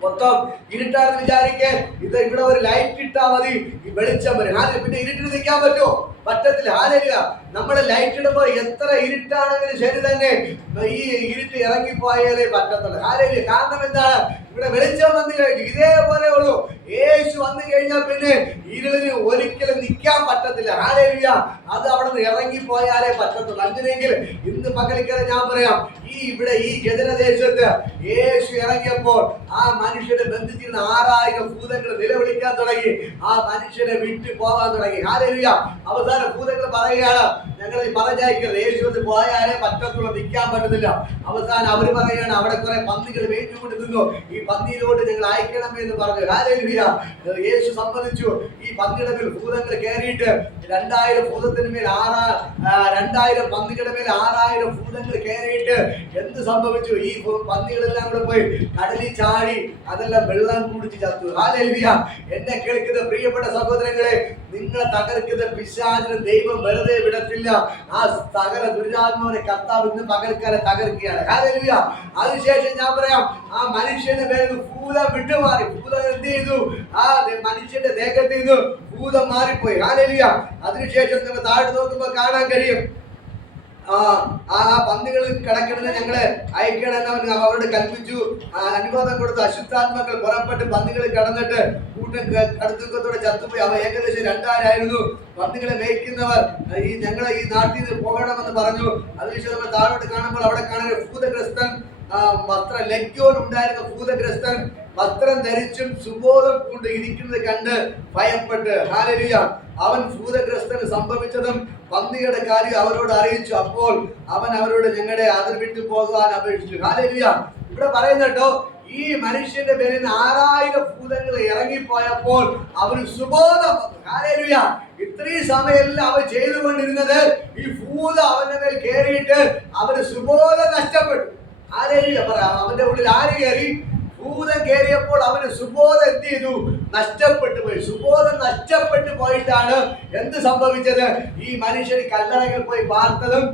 മൊത്തം ഇരുട്ടാണെന്ന് വിചാരിക്കേ, ഇത് ഇവിടെ ഒരു ലൈറ്റ് ഇട്ടാൽ മതി, ഈ വെളിച്ചം വരും. പിന്നെ ഇരുട്ടിന് നിൽക്കാൻ പറ്റുമോ? പറ്റത്തില്ല. ഹല്ലേലൂയ. നമ്മള് ലൈറ്റ് ഇടുമ്പോൾ എത്ര ഇരുട്ടാണെങ്കിലും ശരി തന്നെ ഈ ഇരുട്ട് ഇറങ്ങിപ്പോയാലേ പറ്റത്തുള്ളൂ. ഹല്ലേലൂയ. കാരണം എന്താണ്? ഇവിടെ വെളിച്ചം വന്നു കഴിഞ്ഞു. ഇതേപോലെ ഉള്ളൂ. യേശു വന്നു കഴിഞ്ഞാൽ പിന്നെ ഇരുളിന് ഒരിക്കലും നിൽക്കാൻ പറ്റത്തില്ല. ഹല്ലേലൂയ. അത് അവിടെ നിന്ന് ഇറങ്ങിപ്പോയാലേ പറ്റത്തുള്ളൂ. അങ്ങനെയെങ്കിൽ ഇന്ന് പകലിക്കല ഞാൻ പറയാം, ഈ ഗദരദേശത്ത് യേശു ഇറങ്ങിയപ്പോൾ ആ മനുഷ്യനെ ബന്ധിച്ചിരുന്ന 6000 ഭൂതങ്ങൾ നിലവിളിക്കാൻ തുടങ്ങി. ആ മനുഷ്യനെ വിട്ടു പോകാൻ തുടങ്ങി. ഹല്ലേലൂയ. അവസാനം ഭൂതങ്ങൾ പറയുകയാണ്, ഞങ്ങൾ ഈ പറഞ്ഞയക്കരുത്, യേശു പോയാലേ പറ്റത്തുള്ളൂ, നിൽക്കാൻ പറ്റത്തില്ല. അവസാനം അവര് പറയുകയാണ്, അവിടെ കുറെ പന്നികൾ മേച്ചുകൊണ്ട് നിന്നു, ഈ പന്നിയിലോട്ട് ഞങ്ങൾ അയക്കണമേ എന്ന് പറഞ്ഞു. ഹല്ലേലൂയ. യേശു സമ്മതിച്ചു. ഈ പന്നിയുടെ മേൽ ഭൂതങ്ങൾ കയറിയിട്ട് 2000 ഭൂതത്തിന് മേൽ 2000 പന്നികളുടെ മേൽ 6000 ഭൂതങ്ങൾ കയറിയിട്ട് എന്ത് സംഭവിച്ചു? ഈ പന്നികളെല്ലാം കൂടെ പോയി കടലിൽ ചാടി അതെല്ലാം വെള്ളം കുടിച്ച് ചത്തു. ഹല്ലേലൂയ. എന്നെ കേൾക്കുന്ന പ്രിയപ്പെട്ട സഹോദരങ്ങളെ, നിങ്ങളെ തകർക്കുന്ന പിശാചിനെ ദൈവം വെറുതെ വിടത്തില്ല. ആ സകല ദുരിതാത്മാവിനെ കർത്താവ് ഇന്ന് പകൽക്കാലം തകർക്കുകയാണ്. ഹല്ലേലൂയ. അതിനുശേഷം ഞാൻ പറയാം, ആ മനുഷ്യന്റെ പേരിൽ ഭൂതം വിട്ടുമാറി. ഭൂതം എന്ത് ചെയ്തു? ആ മനുഷ്യന്റെ ദേഹത്തിൽ നിന്ന് ഭൂതം മാറിപ്പോയി. ഹല്ലേലൂയ. അതിനുശേഷം നിങ്ങൾ താഴെ നോക്കുമ്പോൾ കാണാൻ കഴിയും, ആ പന്നികളിൽ കിടക്കുന്നത് ഞങ്ങളെ അയക്കണമെന്ന് അവരോട് കൽപ്പിച്ചു. അനുവാദം കൊടുത്തു. അശുദ്ധാത്മാക്കൾ പുറപ്പെട്ട് പന്നികളിൽ കടന്നിട്ട് കൂട്ടം കടുത്തൂക്കത്തോടെ ചത്തുപോയി. അവ ഏകദേശം 2000 ആയിരുന്നു. പന്നികളെ മേയ്ക്കുന്നവർ ഞങ്ങളെ ഈ നാട്ടിൽ നിന്ന് പോകണമെന്ന് പറഞ്ഞു. അതിനുശേഷം നമ്മൾ താഴോട്ട് കാണുമ്പോൾ അവിടെ കാണുന്ന ഭൂതഗ്രസ്തൻ, വസ്ത്രം ലഗ്യോൻ ഉണ്ടായിരുന്ന ഭൂതഗ്രസ്തൻ വസ്ത്രം ധരിച്ചും സുബോധം കൊണ്ട് ഇരിക്കുന്നത് കണ്ട് ഭയപ്പെട്ട്. ഹല്ലേലൂയ. അവൻ ഭൂതഗ്രസ്തന് സംഭവിച്ചതും പന്നികളുടെ കാര്യം അവരോട് അറിയിച്ചു. അപ്പോൾ അവൻ അവരോട് ഞങ്ങളുടെ അതിർ വിട്ടു പോകാൻ അപേക്ഷിച്ചു. ഹല്ലേലൂയ. ഇവിടെ പറയുന്നുണ്ടോ, ഈ മനുഷ്യന്റെ പേരിൽ 6000 ഭൂതങ്ങൾ ഇറങ്ങിപ്പോയപ്പോൾ അവന് സുബോധം വന്നു. ഹല്ലേലൂയ. ഇത്രയും സമയമെല്ലാം അവൻ ചെയ്തുകൊണ്ടിരുന്നത് ഈ ഭൂതം അവന്റെ മേൽ കയറിയിട്ട് അവന് സുബോധം നഷ്ടപ്പെട്ടു. ഹല്ലേലൂയ. അവന്റെ ഉള്ളിൽ ആര് കയറി? ഭൂതം കയറിയപ്പോൾ അവന് സുബോധം എന്ത് ചെയ്തു? നഷ്ടപ്പെട്ടു പോയി. സുബോധം നഷ്ടപ്പെട്ടു പോയിട്ടാണ് എന്ത് സംഭവിച്ചത്? ഈ മനുഷ്യൻ കല്ലറകൾ പോയി പാർത്തതും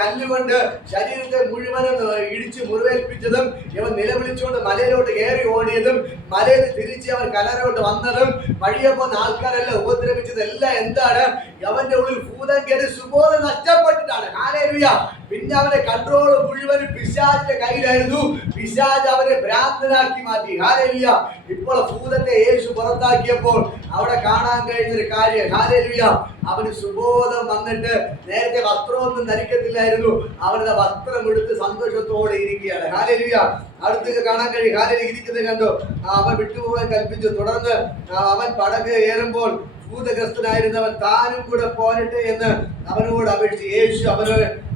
കല്ലുകൊണ്ട് ശരീരത്തെ മുഴുവനും ഇടിച്ച് മുറിവേൽപ്പിച്ചതും ഇവൻ നിലവിളിച്ചുകൊണ്ട് മലയിലോട്ട് കയറി ഓടിയതും മലയിൽ തിരിച്ച് അവൻ കല്ലറയോട്ട് വന്നതും വഴിയെ പോകുന്ന ആൾക്കാരെല്ലാം ഉപദ്രവിച്ചതെല്ലാം എന്താണ്? അവന്റെ ഉള്ളിൽ ഭൂതം കയറി സുബോധം നഷ്ടപ്പെട്ടിട്ടാണ്. ഹല്ലേലൂയ. പിന്നെ അവന്റെ കൺട്രോൾ മുഴുവനും പിശാചിന്റെ കയ്യിലായിരുന്നു. പിശാച് അവനെ ഭ്രാന്തനാക്കി മാറ്റി. ഹല്ലേലൂയ. ഇപ്പോൾ ഭൂതത്തെ യേശു പുറത്താക്കിയപ്പോൾ അവിടെ കാണാൻ കഴിയുന്നൊരു കാര്യം, ഹല്ലേലൂയ, അവന് സുബോധം വന്നിട്ട് നേരത്തെ വസ്ത്രമൊന്നും ധരിക്കത്തില്ലായിരുന്നു. അവരുടെ വസ്ത്രം എടുത്ത് സന്തോഷത്തോടെ ഇരിക്കുകയാണ്. ഹല്ലേലൂയ. അടുത്തൊക്കെ കാണാൻ കഴിയും. ഹല്ലേലൂയ. ഇരിക്കുന്നത് കണ്ടോ? അവൻ വിട്ടുപോകാൻ കൽപ്പിച്ചു. തുടർന്ന് അവൻ പടക് ഏറുമ്പോൾ ഭൂതഗ്രസ്തനായിരുന്നവൻ താനും കൂടെ പോരട്ടെ എന്ന് അവനോട് അപേക്ഷിച്ചു. യേശു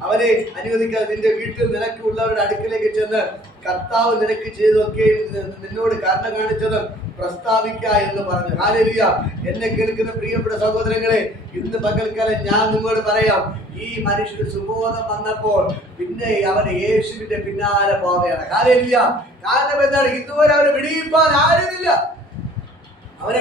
അവനെ അനുവദിക്കാതെ നിന്റെ വീട്ടിൽ നിനക്ക് ഉള്ളവരുടെ അടുക്കിലേക്ക് ചെന്ന് കർത്താവ് നിനക്ക് ചെയ്തൊക്കെ നിന്നോട് കരുണ കാണിച്ചത് പ്രസ്താവിക്ക എന്ന് പറഞ്ഞു. ഹല്ലേലൂയ. എന്നെ കേൾക്കുന്ന പ്രിയപ്പെട്ട സഹോദരങ്ങളെ, ഇന്ന് പകൽക്കാലം ഞാൻ നിങ്ങളോട് പറയാം, ഈ മനുഷ്യന് സുബോധം വന്നപ്പോൾ പിന്നെ അവൻ യേശുവിന്റെ പിന്നാലെ പോവുകയാണ്. ഹല്ലേലൂയ. കാരണം എന്താണ്? ഇതുവരെ അവനെ വിടിയിപ്പാൻ ആരുമില്ല. അവനെ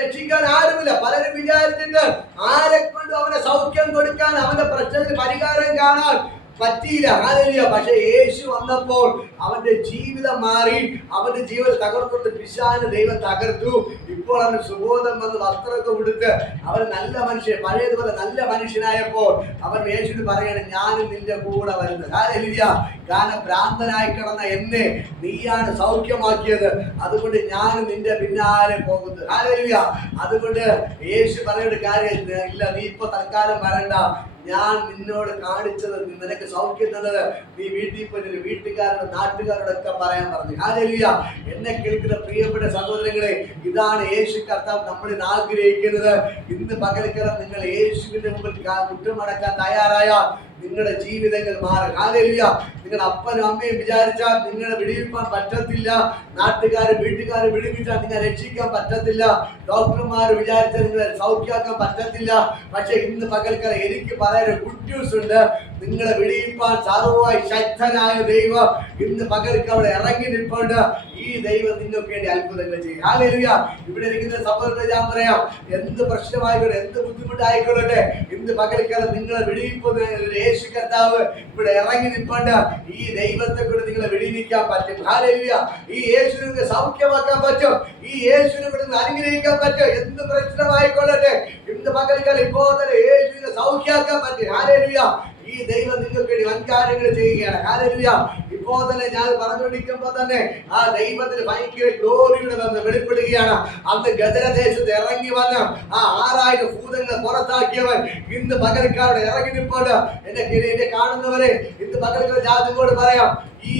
രക്ഷിക്കാൻ ആരുമില്ല. പലരും വിചാരിച്ചിട്ട് ആരെ കൊണ്ടും അവനെ സൗഖ്യം കൊടുക്കാൻ, അവന്റെ പ്രശ്നത്തിന് പരിഹാരം കാണാൻ പറ്റിയില്ല. ഹല്ലേലൂയ. പക്ഷെ യേശു വന്നപ്പോൾ അവന്റെ ജീവിതം മാറി. അവന്റെ ജീവിതം തകർത്തുകൊണ്ട് പിശാചിനെ ദൈവം തകർത്തു. ഇപ്പോൾ അവന് സുബോധം വന്ന് വസ്ത്രമൊക്കെ ഉടുത്ത് അവൻ നല്ല മനുഷ്യൻ, പഴയതുപോലെ നല്ല മനുഷ്യനായപ്പോൾ അവൻ യേശുവിന് പറയാണ്, ഞാനും നിന്റെ കൂടെ വരുന്നത്. ഹല്ലേലൂയ. കാരണം ഭ്രാന്തനായി കിടന്ന എന്നെ നീയാണ് സൗഖ്യമാക്കിയത്. അതുകൊണ്ട് ഞാനും നിന്റെ പിന്നാലെ പോകുന്നത്. ഹല്ലേലൂയ. അതുകൊണ്ട് യേശു പറയുന്ന കാര്യം ഇല്ല, നീ ഇപ്പൊ തൽക്കാലം വരണ്ട. ഞാൻ നിന്നോട് കാണിച്ചത്, നിനക്ക് സൗഖ്യം തന്നത് നീ വീട്ടിൽ പോയി വീട്ടുകാരുടെ നാട്ടുകാരോടൊക്കെ പറയാൻ പറഞ്ഞു. ഹല്ലേലൂയ. എന്നെ കേൾക്കുന്ന പ്രിയപ്പെട്ട സഹോദരങ്ങളെ, ഇതാണ് യേശു കർത്താവ് നമ്മളിൽ ആഗ്രഹിക്കുന്നത്. ഇന്ന് പകൽക്കാലം നിങ്ങൾ യേശുവിന്റെ മുമ്പിൽ കുറ്റമടക്കാൻ തയ്യാറായാൽ നിങ്ങളുടെ ജീവിതങ്ങൾ മാറും. ഹല്ലേലൂയ. നിങ്ങളുടെ അപ്പനും അമ്മയും വിചാരിച്ചാൽ നിങ്ങളെ വിടിവിക്കാൻ പറ്റത്തില്ല. നാട്ടുകാരും വീട്ടുകാരും വിടിവിച്ചാൽ നിങ്ങളെ രക്ഷിക്കാൻ പറ്റത്തില്ല. ഡോക്ടർമാർ വിചാരിച്ചാൽ നിങ്ങളെ സൗഖ്യമാക്കാൻ പറ്റത്തില്ല. പക്ഷെ ഇന്ന് പകൽക്കാലം എനിക്ക് പറയാൻ ഗുഡ് ന്യൂസ് ഉണ്ട്. നിങ്ങളെ വിടിയിപ്പാൻ സർവ്വമായി ശക്തനായ ദൈവം ഇന്ന് പകൽക്ക് അവിടെ ഇറങ്ങി നിൽപ്പുണ്ട്. ഈ ദൈവം നിങ്ങൾക്ക് വേണ്ടി അത്ഭുതങ്ങൾ ചെയ്യും. ഹല്ലേലൂയ. ഇവിടെ ഇരിക്കുന്ന സഹോദരനെ ഞാൻ പറയാം, എന്ത് പ്രശ്നമായിക്കോട്ടെ, എന്ത് ബുദ്ധിമുട്ടായിക്കൊള്ളട്ടെ, ഇന്ന് പകൽക്കാലം നിങ്ങളെ വിടിയിപ്പുന്ന യേശു കർത്താവ് ഇവിടെ ഇറങ്ങി നിൽപ്പുണ്ട്. ഈ ദൈവത്തെ കൂടെ നിങ്ങളെ വിടിവിക്കാൻ പറ്റും. ഹല്ലേലൂയ. ഈ യേശുവിനെ സൗഖ്യമാക്കാൻ പറ്റും. ഈ യേശുവിനെ കൂടെ അനുഗ്രഹിക്കാൻ പറ്റും. എന്ത് പ്രശ്നമായിക്കൊള്ളട്ടെ, ഇന്ന് പകൽക്കാലം ഇപ്പോൾ തന്നെ യേശുവിനെ സൗഖ്യമാക്കാൻ പറ്റും. ഹല്ലേലൂയ. ഈ ദൈവം നിങ്ങൾക്ക് വേണ്ടി വൻകാര്യങ്ങൾ ചെയ്യുകയാണ്. ഹല്ലേലൂയ. ഇപ്പോൾ തന്നെ ഞാൻ പറഞ്ഞുകൊണ്ടിരിക്കുമ്പോൾ തന്നെ ആ ദൈവത്തിന് ഭയങ്കര ഗ്ലോറിയുടെ വെളിപ്പെടുകയാണ്. അന്ന് ഗദരദേശത്ത് ഇറങ്ങി വന്ന് ആ 6000 ഭൂതങ്ങളെ പുറത്താക്കിയവൻ ഇന്ന് പകൽക്കാരുടെ ഇറങ്ങി നിൽപ്പുണ്ട്. എന്നെ കാണുന്നവരെ ഇന്ന് പകൽക്കാർ ഞാൻ നിങ്ങളോട് പറയാം, ഈ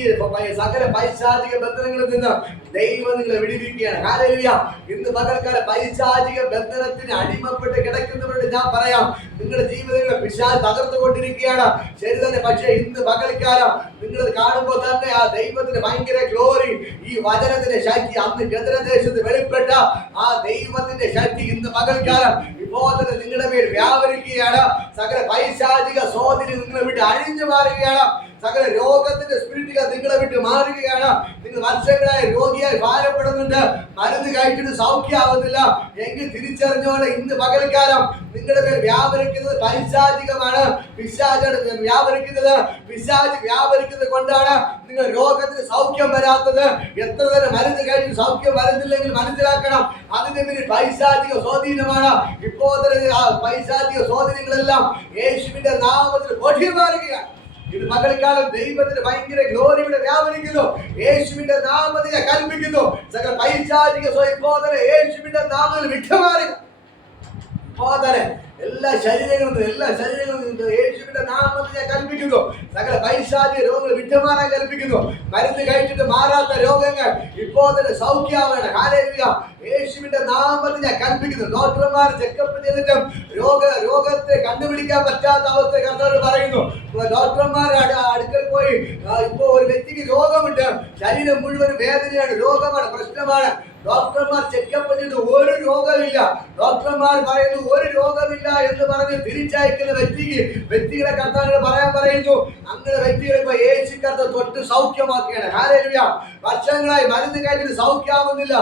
സകല പൈശാചിക ബന്ധനങ്ങളിൽ നിന്ന് ദൈവം നിങ്ങളെ വിടുവിക്കുകയാണ്. ഹല്ലേലൂയ. ഇന്ന് പകൽക്കാലം പൈശാചിക ബന്ധനത്തിന് അടിമപ്പെട്ട് കിടക്കുന്നവരോട് ഞാൻ പറയാം, നിങ്ങളുടെ ജീവിതങ്ങളെ പിശാച് തകർത്തുകൊണ്ടിരിക്കുകയാണ്. ശരി തന്നെ. പക്ഷേ ഇന്ന് പകൽക്കാലം നിങ്ങൾ കാണുമ്പോൾ തന്നെ ആ ദൈവത്തിന് ഭയങ്കര ഗ്ലോറി, ഈ വചനത്തിന്റെ ശക്തി, അന്ന് ഗദരദേശത്ത് വെളിപ്പെട്ട ആ ദൈവത്തിന്റെ ശക്തി ഇന്ന് പകൽക്കാലം ഇപ്പോൾ തന്നെ നിങ്ങളുടെ മേൽ വ്യാപരിക്കുകയാണ്. സകല പൈശാചിക സ്വാധീനം നിങ്ങളെ വിട്ട് അഴിഞ്ഞു മാറുകയാണ്. സകല രോഗത്തിന്റെ സ്പിരിറ്റുകൾ നിങ്ങളെ വിട്ട് മാറുകയാണ്. നിങ്ങൾ വർഷങ്ങളായി രോഗിയായി ഭാരപ്പെടുന്നുണ്ട്, മരുന്ന് കഴിച്ചിട്ട് സൗഖ്യമാവുന്നില്ല എങ്കിൽ തിരിച്ചറിഞ്ഞോളെ ഇന്ന് പകൽക്കാലം നിങ്ങളുടെ മേൽ വ്യാപരിക്കുന്നത് പൈശാചികമാണ്. പിശാചാണ് വ്യാപരിക്കുന്നത്. പിശാച് വ്യാപരിക്കുന്നത് കൊണ്ടാണ് നിങ്ങൾ രോഗത്തിന് സൗഖ്യം വരാത്തത്. എത്ര തന്നെ മരുന്ന് കഴിച്ച് സൗഖ്യം വരുന്നില്ലെങ്കിൽ മനസ്സിലാക്കണം, അതിന്റെ പിന്നിൽ പൈശാചിക സ്വാധീനമാണ്. ഇപ്പോൾ തന്നെ ആ പൈശാചിക സ്വാധീനങ്ങളെല്ലാം യേശുവിന്റെ നാമത്തിൽ പൊട്ടി മാറുകയാണ്. ഇത് പകൽക്കാലം ദൈവത്തിന് ഭയങ്കര ഗ്ലോറിയുടെ വ്യാപരിക്കുന്നു. യേശുവിന്റെ നാമത്തിൽ കൽപ്പിക്കുന്നു, സകല പൈശാചിക സ്വയംബോധന യേശുവിന്റെ നാമത്തിൽ വിട്ടുമാറുക. എല്ലാ ശരീരങ്ങളും യേശുവിന്റെ നാമത്തിൽ ഞാൻ കൽപ്പിക്കുന്നു. സകല പൈശാചിക രോഗങ്ങൾ വിട്ടുമാറാൻ കൽപ്പിക്കുന്നു. മരുന്ന് കഴിച്ചിട്ട് മാറാത്ത രോഗങ്ങൾ ഇപ്പോൾ തന്നെ സൗഖ്യമാവണം. ഹല്ലേലൂയ. യേശുവിന്റെ നാമത്തിൽ ഞാൻ കൽപ്പിക്കുന്നു. ഡോക്ടർമാർ ചെക്കപ്പ് ചെയ്തിട്ടും രോഗത്തെ കണ്ടുപിടിക്കാൻ പറ്റാത്ത അവസ്ഥ കർത്താവ് പറയുന്നു. ഡോക്ടർമാരുടെ അടുക്കൽ പോയി ഇപ്പോ ഒരു വ്യക്തിക്ക് രോഗമുണ്ട്, ശരീരം മുഴുവൻ വേദനയാണ്, രോഗമാണ്, പ്രശ്നമാണ്. ഡോക്ടർമാർ ചെക്കപ്പ് ചെയ്തിട്ട് ഒരു രോഗമില്ല. ഡോക്ടർമാർ പറയുന്നു ഒരു രോഗമില്ല എന്ന് പറഞ്ഞ് തിരിച്ചയക്കുന്ന വ്യക്തികളെ കർത്താവിനോട് പറയാൻ പറയുന്നു. അങ്ങനെ വ്യക്തികളെ ഇപ്പൊ യേശു കർത്താവ് തൊട്ട് സൗഖ്യമാക്കുകയാണ്. ഹല്ലേലൂയ. വർഷങ്ങളായി മരുന്ന് കഴിച്ചിട്ട് സൗഖ്യമാവുന്നില്ല,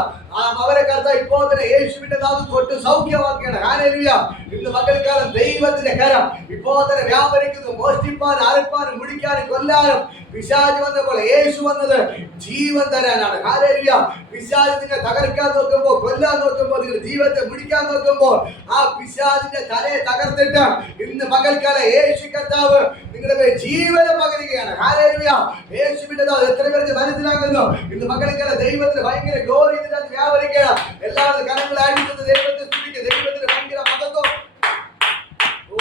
അവരെ കർത്താവ് ഇപ്പോൾ തന്നെ യേശുവിന്റെ നാമത്തിൽ തൊട്ട് സൗഖ്യമാക്കുകയാണ്. ഹല്ലേലൂയ. ഇന്ന് പകൽക്കാലം ദൈവത്തിന്റെ കരം ഇപ്പോൾ തന്നെ വ്യാപരിക്കുന്നു. മോഷ്ടിപ്പാനും അറുപ്പാനും മുടിക്കാനും കൊല്ലാനും പിശാച് വന്നപ്പോൾ യേശു വന്നത് ജീവൻ തരാനാണ്. ഹല്ലേലൂയ. പിശാച് നിങ്ങൾ തകർക്കാൻ നോക്കുമ്പോൾ, കൊല്ലാൻ നോക്കുമ്പോൾ, നിങ്ങൾ ജീവിതത്തെ മുടിക്കാൻ നോക്കുമ്പോൾ ആ പിശാചിന്റെ തലയെ തകർത്തിട്ട് ഇന്ന് പകൽക്കാലം യേശു കർത്താവ് നിങ്ങളുടെ ജീവനെ പകരുകയാണ്. ഹല്ലേലൂയ. യേശുവിന്റെ നാമം എത്ര പേർക്ക് മനസ്സിലാകുന്നു? ഇന്ന് പകൽക്കാലം ദൈവത്തിന് ഭയങ്കര ഗ്ലോറി ഇതിനകത്ത് വ്യാപരിക്കുകയാണ്. എല്ലാവരും കരങ്ങളെ അടിക്കുന്നത് ദൈവത്തെ സ്തുതിക്കുക. ദൈവത്തിന് ഭയങ്കര മഹത്വം. ഓ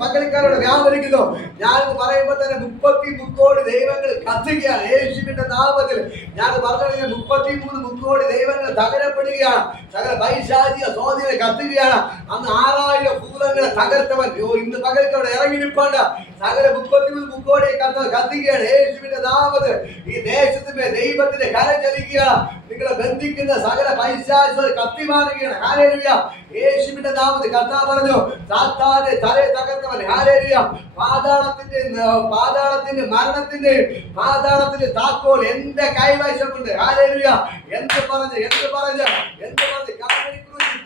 പകൽക്കാരോട് വ്യാപരിക്കുന്നു. ഞാനെന്ന് പറയുമ്പോൾ തന്നെ 33 കോടി ദൈവങ്ങൾ കത്തുകയാണ് യേശുവിന്റെ നാമത്തിൽ. ഞാൻ പറഞ്ഞു 33 കോടി ദൈവങ്ങൾ തകരപ്പെടുകയാണ്. സകല പൈശാചിക സ്വാധീനം കത്തുകയാണ്. അന്ന് 6000 ഭൂതങ്ങളെ തകർത്തവൻ ഇന്ന് പകൽക്കവിടെ ഇറങ്ങി നിൽപ്പുണ്ട്. സകല 33 കോടി കത്തുകയാണ് യേശുവിന്റെ നാമത്തിൽ. ഈ ദേശത്തിന്റെ ദൈവത്തിന്റെ കരം ചലിക്കുകയാണ്. നിങ്ങളെ ബന്ധിക്കുന്ന സകല പൈശാചിക കത്തിമാറുകയാണ്. ഹല്ലേലൂയ. യേശുവിന്റെ നാമത്തിൽ കർത്താവ് പറഞ്ഞു, സാത്താന്റെ തലയെ തകർത്തവൻ. ഹല്ലേലൂയ. പാതാളത്തിന്റെ മരണത്തിന്റെ പാതാളത്തിന്റെ താക്കോൽ എന്റെ കൈവശമുണ്ട്. ഹല്ലേലൂയ. എന്ത് പറഞ്ഞ്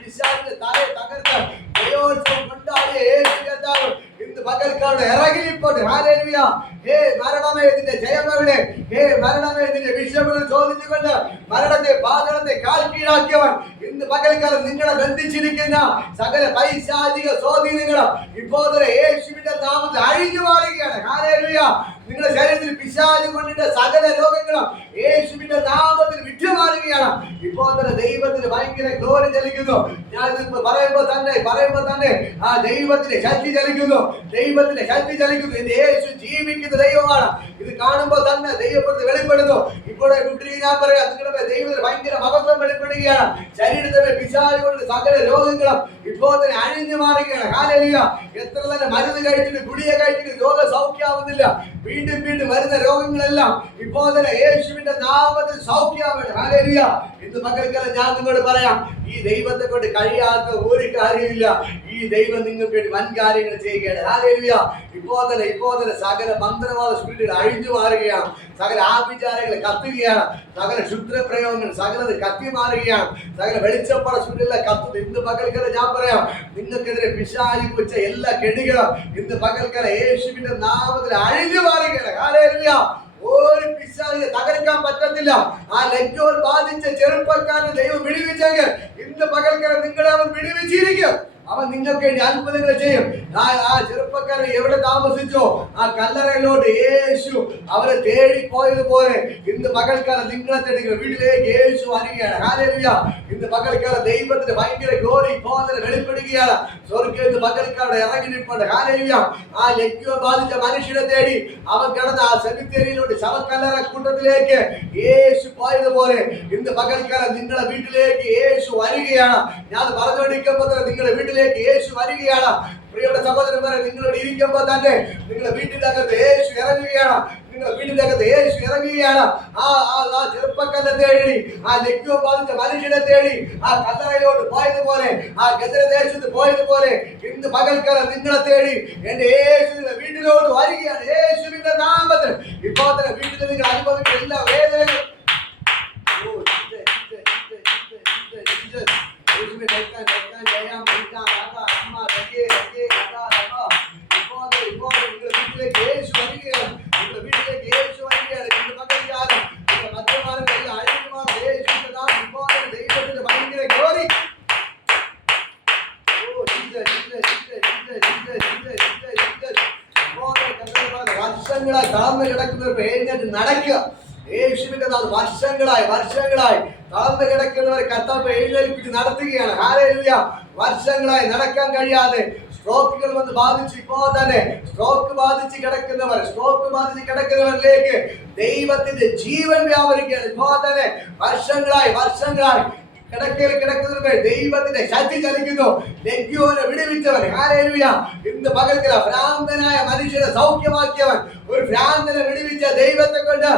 പിശാചിന്റെ തലയെ തകർത്ത് ജയോത്സവം കൊണ്ടാടിയ യേശു കർത്താവ് ഇന്ന് പകൽക്കാരുടെ ഇറങ്ങിപ്പോട്ട്. ഹല്ലേലൂയ. ഹേ മരണമേ നിന്റെ ജയം എവിടെ? ഹേ മരണമേ നിന്റെ വിഷയങ്ങൾ ചോദിച്ചുകൊണ്ട് മരണത്തെ പാതാളത്തെ കാൽ കീഴാക്കിയവൻ ഇന്ന് പകൽക്കാലം നിങ്ങളെ ബന്ധിച്ചിരിക്കുന്ന സകല പൈശാചിക സ്വാധീനങ്ങളും ഇപ്പോൾ യേശുവിന്റെ നാമത്തിൽ അഴിഞ്ഞു മാറുകയാണ്. ഹല്ലേലൂയ. നിങ്ങളുടെ ശരീരത്തിൽ പിശാച് കൊണ്ടിട്ട് സകല രോഗങ്ങളും യേശുവിന്റെ നാമത്തിൽ വിട്ടുമാറുകയാണ്. ഇപ്പോൾ തന്നെ ദൈവത്തിന് ഭയങ്കര ഗ്ലോറി ചലിക്കുന്നു. ഞാൻ പറയുമ്പോൾ തന്നെ ആ ദൈവത്തിന്റെ ശക്തി ചലിക്കുന്നു. ദൈവത്തിന്റെ ശക്തി ചലിക്കുന്നു. ഇത് യേശു ജീവിക്കുന്ന ദൈവമാണ്. ഇത് കാണുമ്പോൾ തന്നെ ദൈവത്തെ വെളിപ്പെടുന്നു. ഇപ്പോൾ കുട്ടി ഞാൻ പറയാം, നിങ്ങളുടെ ദൈവത്തിന് ഭയങ്കര മഹത്വം വെളിപ്പെടുകയാണ്. ശരീരത്തിലെ പിശാച് കൊണ്ട് സകല രോഗങ്ങളും ഇപ്പോൾ തന്നെ അഴിഞ്ഞു മാറുകയാണ്. ഹല്ലേലൂയ. എത്ര തന്നെ മരുന്ന് കഴിച്ചിട്ട് ഗുളിക കഴിച്ചിട്ട് രോഗം സൗഖ്യമാവുന്നില്ല. വീണ്ടും വീണ്ടും വരുന്ന രോഗങ്ങളെല്ലാം ഇപ്പോൾ തന്നെ യേശുവിന്റെ നാമത്തിൽ സൗഖ്യമാവട്ടെ. ഹല്ലേലൂയ. ഇന്ന് പകൽക്കാലം ഞാൻ നിങ്ങളോട് പറയാം, ഈ ദൈവത്തെ കൊണ്ട് കഴിയാത്ത ഒരു കാര്യമില്ല. ഈ ദൈവം നിങ്ങൾക്ക് വേണ്ടി വൻ കാര്യങ്ങൾ ചെയ്യുകയാണ്. ഹല്ലേലൂയ. ഇപ്പോൾ തന്നെ സകല മന്ത്രവാദ സ്പിരിറ്റുകൾ അഴിഞ്ഞു മാറുകയാണ്. സകല ആഭിചാരങ്ങൾ കത്തുകയാണ്. സകല ക്ഷുദ്രപ്രയോഗങ്ങൾ സകലത് കത്തി മാറുകയാണ്. സകല വെളിച്ചപ്പാട സ്പിരിറ്റെല്ലാം കത്തുന്നു. ഇന്ന് പകൽക്കാലം ഞാൻ പറയാം, നിങ്ങൾക്കെതിരെ പിശാച് വെച്ച എല്ലാ കെണികളും ഇന്ന് പകൽക്കാലം യേശുവിന്റെ നാമത്തിൽ അഴിഞ്ഞു മാറുകയാണ്. ഹല്ലേലൂയ. ഒരു പിശാചിനെ തകർക്കാൻ പറ്റത്തില്ല. ആ ലജ്ജോൽ ബാധിച്ച ചെറുപ്പക്കാരനെ ദൈവം വിടുവിച്ചെങ്കിൽ ഇന്ന് പകൽക്കാലം നിങ്ങളെ അവൻ വിടുവിച്ചിരിക്കും. അവൻ നിങ്ങൾക്ക് വേണ്ടി അത്ഭുതങ്ങൾ ചെയ്യും. ആ ചെറുപ്പക്കാരൻ എവിടെ താമസിച്ചോ ആ കല്ലറയിലോട്ട് യേശു അവരെ തേടിപ്പോയതുപോലെ ഇന്ന് പകൽക്കാലം നിങ്ങളെ തേടി വീട്ടിലേക്ക് യേശു വരികയാണ്. ഹല്ലേലൂയ. ഇന്ന് പകൽക്കാലം ദൈവത്തിന്റെ ഭയങ്കര ഗ്ലോറി ഇപ്പോൾ വെളിപ്പെടുകയാണ്. സ്വർഗ്ഗത്തിൽ ഇന്ന് പകൽക്കാലം ഇറങ്ങിയിരിപ്പുണ്ട്. ഹല്ലേലൂയ. ആ ലജ്ജ ബാധിച്ച മനുഷ്യനെ തേടി അവൻ കിടന്ന ആ സെമിത്തേരിയിലോട്ട് ശവക്കല്ലറ കൂട്ടത്തിലേക്ക് യേശു പോയതുപോലെ ഇന്ന് പകൽക്കാലം നിങ്ങളെ വീട്ടിലേക്ക് യേശു വരികയാണ്. ഞാൻ പറഞ്ഞുകൊണ്ടിരിക്കുമ്പോൾ തന്നെ നിങ്ങളുടെ വീട്ടിലേക്ക് യേശു വരികയാണ്. പ്രിയപ്പെട്ട സഹോദരന്മാരെ, നിങ്ങളോട് ഇരിക്കുമ്പോൾ തന്നെ നിങ്ങളുടെ വീട്ടിന്റെ അകത്ത് യേശു ഇറങ്ങുകയാണ്. നിങ്ങളുടെ വീടിന്റെ അകത്ത് യേശു ഇറങ്ങുകയാണ്. ആ ചെറുപ്പക്കാരനെ തേടി ആ ലജ്ജ ബാധിച്ച മനുഷ്യനെ തേടി ആ കല്ലറയിലോട്ട് പോയതുപോലെ ആ ഗദരദേശത്ത് പോയതുപോലെ ഇന്ന് പകൽക്കാലം നിങ്ങളെ തേടി എന്റെ യേശുവിന്റെ വീട്ടിലോട്ട് വരികയാണ്. യേശുവിന്റെ നാമത്തിൽ ഇപ്പോൾ തന്നെ വീട്ടിൽ നിങ്ങൾ അനുഭവിക്കുന്ന എല്ലാ വേദനകളും വർഷങ്ങളായി തളർന്നു കിടക്കുന്നവർ എഴുന്നേറ്റ് നടക്കുക. യേശുവിന്റെ വർഷങ്ങളായി തളർന്നു കിടക്കുന്നവരെ കർത്താവ് എഴുന്നേൽപ്പിച്ച് നടത്തുകയാണ്. ഹല്ലേലൂയ. വർഷങ്ങളായി നടക്കാൻ കഴിയാതെ സ്ട്രോക്കുകൾ വന്ന് ബാധിച്ചു ഇപ്പോൾ തന്നെ സ്ട്രോക്ക് ബാധിച്ച് കിടക്കുന്നവരിലേക്ക് ദൈവത്തിന്റെ ജീവൻ വ്യാപരിക്കുകയാണ്. ഇപ്പോൾ തന്നെ വർഷങ്ങളായി കിടക്കയിൽ കിടക്കുന്നവർ ദൈവത്തിന്റെ ശക്തി ചലിക്കുന്നു. ലജ്ജോനെ വിടുവിച്ചവൻ. ഹല്ലേലൂയ. ഇന്ന് പകൽക്കല ഭ്രാന്തനായ മനുഷ്യനെ സൗഖ്യമാക്കിയവൻ. ഒരു ഭ്രാന്തനെ വിടുവിച്ച ദൈവത്തെ കൊണ്ട്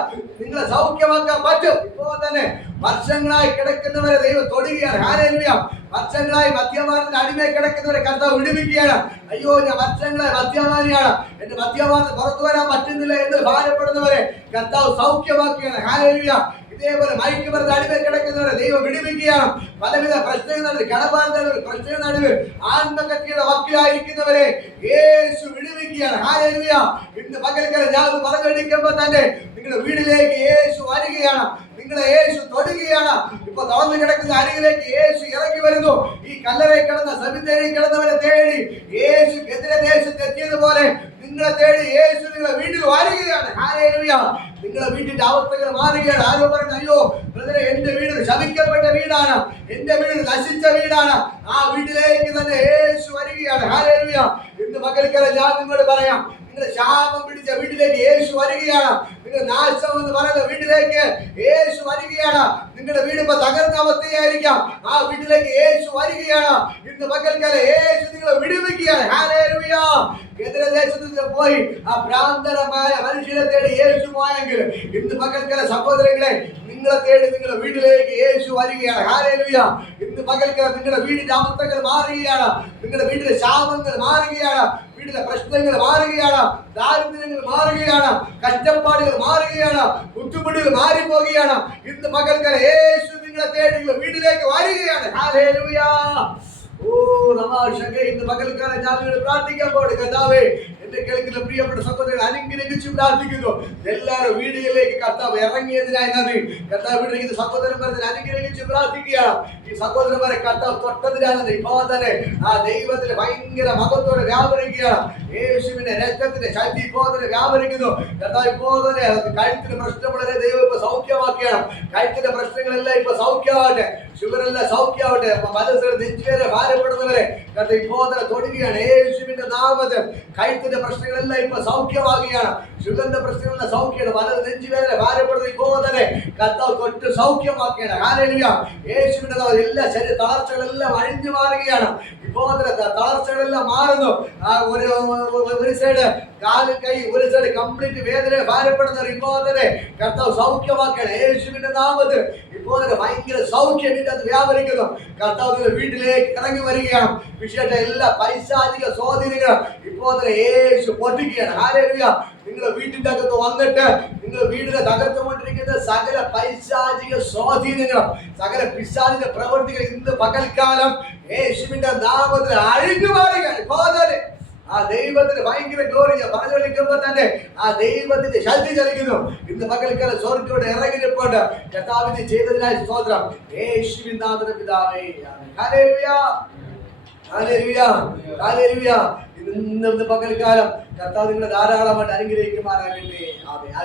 നിങ്ങളെ സൗഖ്യമാക്കാൻ പറ്റും. ഇപ്പോൾ തന്നെ വർഷങ്ങളായി കിടക്കുന്നവരെ ദൈവം തൊടുകയാണ്. ഹല്ലേലൂയ. വർഷങ്ങളായി മദ്യപാനത്തിന് അടിമയെ കിടക്കുന്നവരെ കർത്താവ് വിടുവിക്കുകയാണ്. അയ്യോ, ഞാൻ വർഷങ്ങളായി മദ്യപാനിയാണ്, എന്റെ മദ്യപാനത്തിന് പുറത്തു വരാൻ പറ്റുന്നില്ല എന്ന് ഭാരപ്പെടുന്നവരെ കർത്താവ് സൗഖ്യമാക്കുകയാണ്. ഹല്ലേലൂയ. ഇതേപോലെ മയക്കുമരുന്ന് അടിമയിൽ കിടക്കുന്നവരെ ദൈവം വിടുവിക്കുകയാണ്. പലവിധ പ്രശ്നങ്ങൾ കടബാധ്യതകൾ പ്രശ്നങ്ങൾ നടുവിൽ ആത്മഹത്യയുടെ വക്കിലായിരിക്കുന്നവരെ യേശു വിടുവിക്കുകയാണ്. ഹല്ലേലൂയ. ഇന്ന് പകൽക്കാലം ഞാൻ പറഞ്ഞെടുക്കുമ്പോൾ തന്നെ നിങ്ങളുടെ വീട്ടിലേക്ക് യേശു വരികയാണ്. നിങ്ങളെ യേശു തൊടുകയാണ്. ഇപ്പൊ തളർന്നു കിടക്കുന്ന അരികിലേക്ക് യേശു ഇറങ്ങി വരുന്നു. ഈ കല്ലറയിൽ കിടന്ന സെമിത്തേരിയിൽ കിടന്നവരെ തേടി യേശു ഗദരദേശത്ത് എത്തിയതുപോലെ നിങ്ങളെ തേടി യേശു നിങ്ങളെ വീട്ടിൽ വരികയാണ്. ഹല്ലേലൂയ. നിങ്ങളെ വീട്ടിന്റെ അവസ്ഥകൾ മാറുകയാണ്. ആരോ പറഞ്ഞു, അയ്യോ ബ്രദറെ, എന്റെ വീട് ശപിക്കപ്പെട്ട വീടാണ്, എന്റെ വീട് നശിച്ച വീടാണ്. ആ വീട്ടിലേക്ക് തന്നെ യേശു വരികയാണ്. ഹല്ലേലൂയ. ഇന്ന് പകൽക്കാലം ഞാൻ നിങ്ങളോട് പറയാം, നിങ്ങളുടെ ശാപം പിടിച്ച വീട്ടിലേക്ക് യേശു വരികയാണ്. നിങ്ങൾ നാശം എന്ന് പറയുന്ന വീട്ടിലേക്ക് യേശു വരികയാണ്. നിങ്ങളുടെ വീട് ഇപ്പൊ തകർന്ന അവസ്ഥയായിരിക്കാം, ആ വീട്ടിലേക്ക് യേശു വരികയാണ്. ഇന്ന് പകൽക്കാലം യേശു നിങ്ങളെ വിടുവിക്കുകയാണ്. ഹല്ലേലൂയ. ഗദരദേശത്ത് പോയി ആ ഭ്രാന്തരമായ മനുഷ്യനെ തേടി യേശു പോയെങ്കിൽ ഇന്ന് പകൽക്കാലം സഹോദരങ്ങളെ നിങ്ങളെ തേടി നിങ്ങളുടെ വീട്ടിലേക്ക് യേശു വരികയാണ്. ഹല്ലേലൂയ. ഇന്ന് പകൽക്കാലം നിങ്ങളുടെ വീടിന്റെ അവസ്ഥകൾ മാറുകയാണ്. നിങ്ങളുടെ വീട്ടിലെ ശാപങ്ങൾ മാറുകയാണ്. വീട്ടിലെ പ്രശ്നങ്ങൾ മാറുകയാണ്. ദാരിദ്ര്യങ്ങൾ മാറുകയാണ്. കഷ്ടപ്പാടുകൾ മാറുകയാണ്. ബുദ്ധിമുട്ടുകൾ മാറിപ്പോകുകയാണ്. ഇന്ന് പകൽക്കാലം യേശു നിങ്ങളെ തേടി വീട്ടിലേക്ക് വരികയാണ്. ഹല്ലേലൂയ. ഓ നമാശകേ, ഇന്ന് പകൽക്കാലം ഞാൻ പ്രാർത്ഥിക്കാൻ പോകട്ടെ. കർത്താവേ, എന്നെ കേൾക്കുന്ന പ്രിയപ്പെട്ട സഹോദരൻ അനുഗ്രഹിച്ചു പ്രാർത്ഥിക്കുന്നു. എല്ലാവരും വീടുകളിലേക്ക് കർത്താവ് ഇറങ്ങിയതിനായി നന്ദി. കർത്താവ് വീട്ടിലേക്ക് സഹോദരന്മാരെ അനുഗ്രഹിച്ചു പ്രാർത്ഥിക്കുകയാണ്. ഈ സഹോദരന്മാരെ കർത്താവ് തൊട്ടതിനാണ് ഇപ്പോൾ തന്നെ ആ ദൈവത്തിന് ഭയങ്കര മഹത്വത്തോടെ വ്യാപരിക്കുകയാണ്. യേശുവിന്റെ രക്തത്തിന്റെ ശക്തി ഇപ്പോൾ തന്നെ വ്യാപരിക്കുന്നു. കർത്താവ് ഇപ്പോൾ തന്നെ കഴുത്തിന് പ്രശ്നമുള്ളവരെ ദൈവം ഇപ്പൊ സൗഖ്യമാക്കിയാണ്. കഴുത്തിന്റെ പ്രശ്നങ്ങളെല്ലാം ഇപ്പൊ സൗഖ്യമാവട്ടെ. ഷുഗറെല്ലാം സൗഖ്യമാവട്ടെ. മനസ്സിൽ നെഞ്ചുവേദന ഭാരപ്പെടുന്നവരെ കർത്താവ് ഇപ്പോൾ തന്നെ തൊടുകയാണ്. യേശുവിന്റെ നാമത്തിൽ കഴുത്തിന്റെ പ്രശ്നങ്ങളെല്ലാം ഇപ്പൊ സൗഖ്യമാകുകയാണ്. ഷുഗറിന്റെ പ്രശ്നങ്ങളെല്ലാം സൗഖ്യമാണ്. മനസ്സിൽ നെഞ്ചുവേദന ഭാരപ്പെടുന്നത് ഇപ്പോൾ തന്നെ കർത്താവ് തൊട്ട് സൗഖ്യമാക്കുകയാണ്. ഹല്ലേലൂയ. യേശുവിന്റെ നാമത്തിൽ എല്ലാ ശരീര തളർച്ചകളെല്ലാം അഴിഞ്ഞു മാറുകയാണ്. ഇപ്പോൾ തന്നെ തളർച്ചകളെല്ലാം മാറുന്നു. ഒരു സൈഡ് കാല് കൈ, ഒരു സൈഡ് കംപ്ലീറ്റ് വേദന ഭാരപ്പെടുന്നവർ ഇപ്പോൾ തന്നെ കർത്താവ് സൗഖ്യമാക്കുകയാണ്. യേശുവിന്റെ നാമത്തിൽ ഇപ്പോൾ തന്നെ ഭയങ്കര സൗഖ്യം ഇതിനകത്ത് വ്യാപരിക്കുന്നു. കർത്താവ് വീട്ടിലേക്ക് ഇറങ്ങി വരികയാണ്. വിശേഷ എല്ലാ പൈശാചിക സ്വാധീനങ്ങളും ഇപ്പോൾ തന്നെ യേശു പൊട്ടിക്കുകയാണ്. ഹല്ലേലൂയ. നിങ്ങളുടെ വീട്ടിന്റെ അകത്ത് വന്നിട്ട് നിങ്ങൾ വീടിനെ തകർത്തുകൊണ്ടിരിക്കുന്ന സകല പൈശാചിക സ്വാധീനങ്ങളും സകല പിശാചിക പ്രവൃത്തികൾ ഇന്ന് പകൽക്കാലം യേശുവിന്റെ നാമത്തിൽ അഴിഞ്ഞു മാറുകയാണ്. ഇപ്പോൾ തന്നെ ആ ദൈവത്തിന് ഭയങ്കര ഗ്ലോറി പറഞ്ഞു വിളിക്കുമ്പോൾ തന്നെ ആ ദൈവത്തിന്റെ ശക്തി ചലിക്കുന്നു. ഇന്ന് പകൽക്കാലം സ്വർഗ്ഗത്തോടെ ഇറങ്ങിപ്പോണ്ട് കർത്താവിനെ ചെയ്തതിനായി സ്തോത്രം. യേശുവിൻ നാമത്തിൽ പിതാവേ. ഹല്ലേലൂയ. ഹല്ലേലൂയ. ഹല്ലേലൂയ. ഇന്ന് പകൽക്കാലം കർത്താവ് നിങ്ങളെ ധാരാളമായിട്ട് അനുഗ്രഹിക്കുമാറാകട്ടെ. ആമേൻ.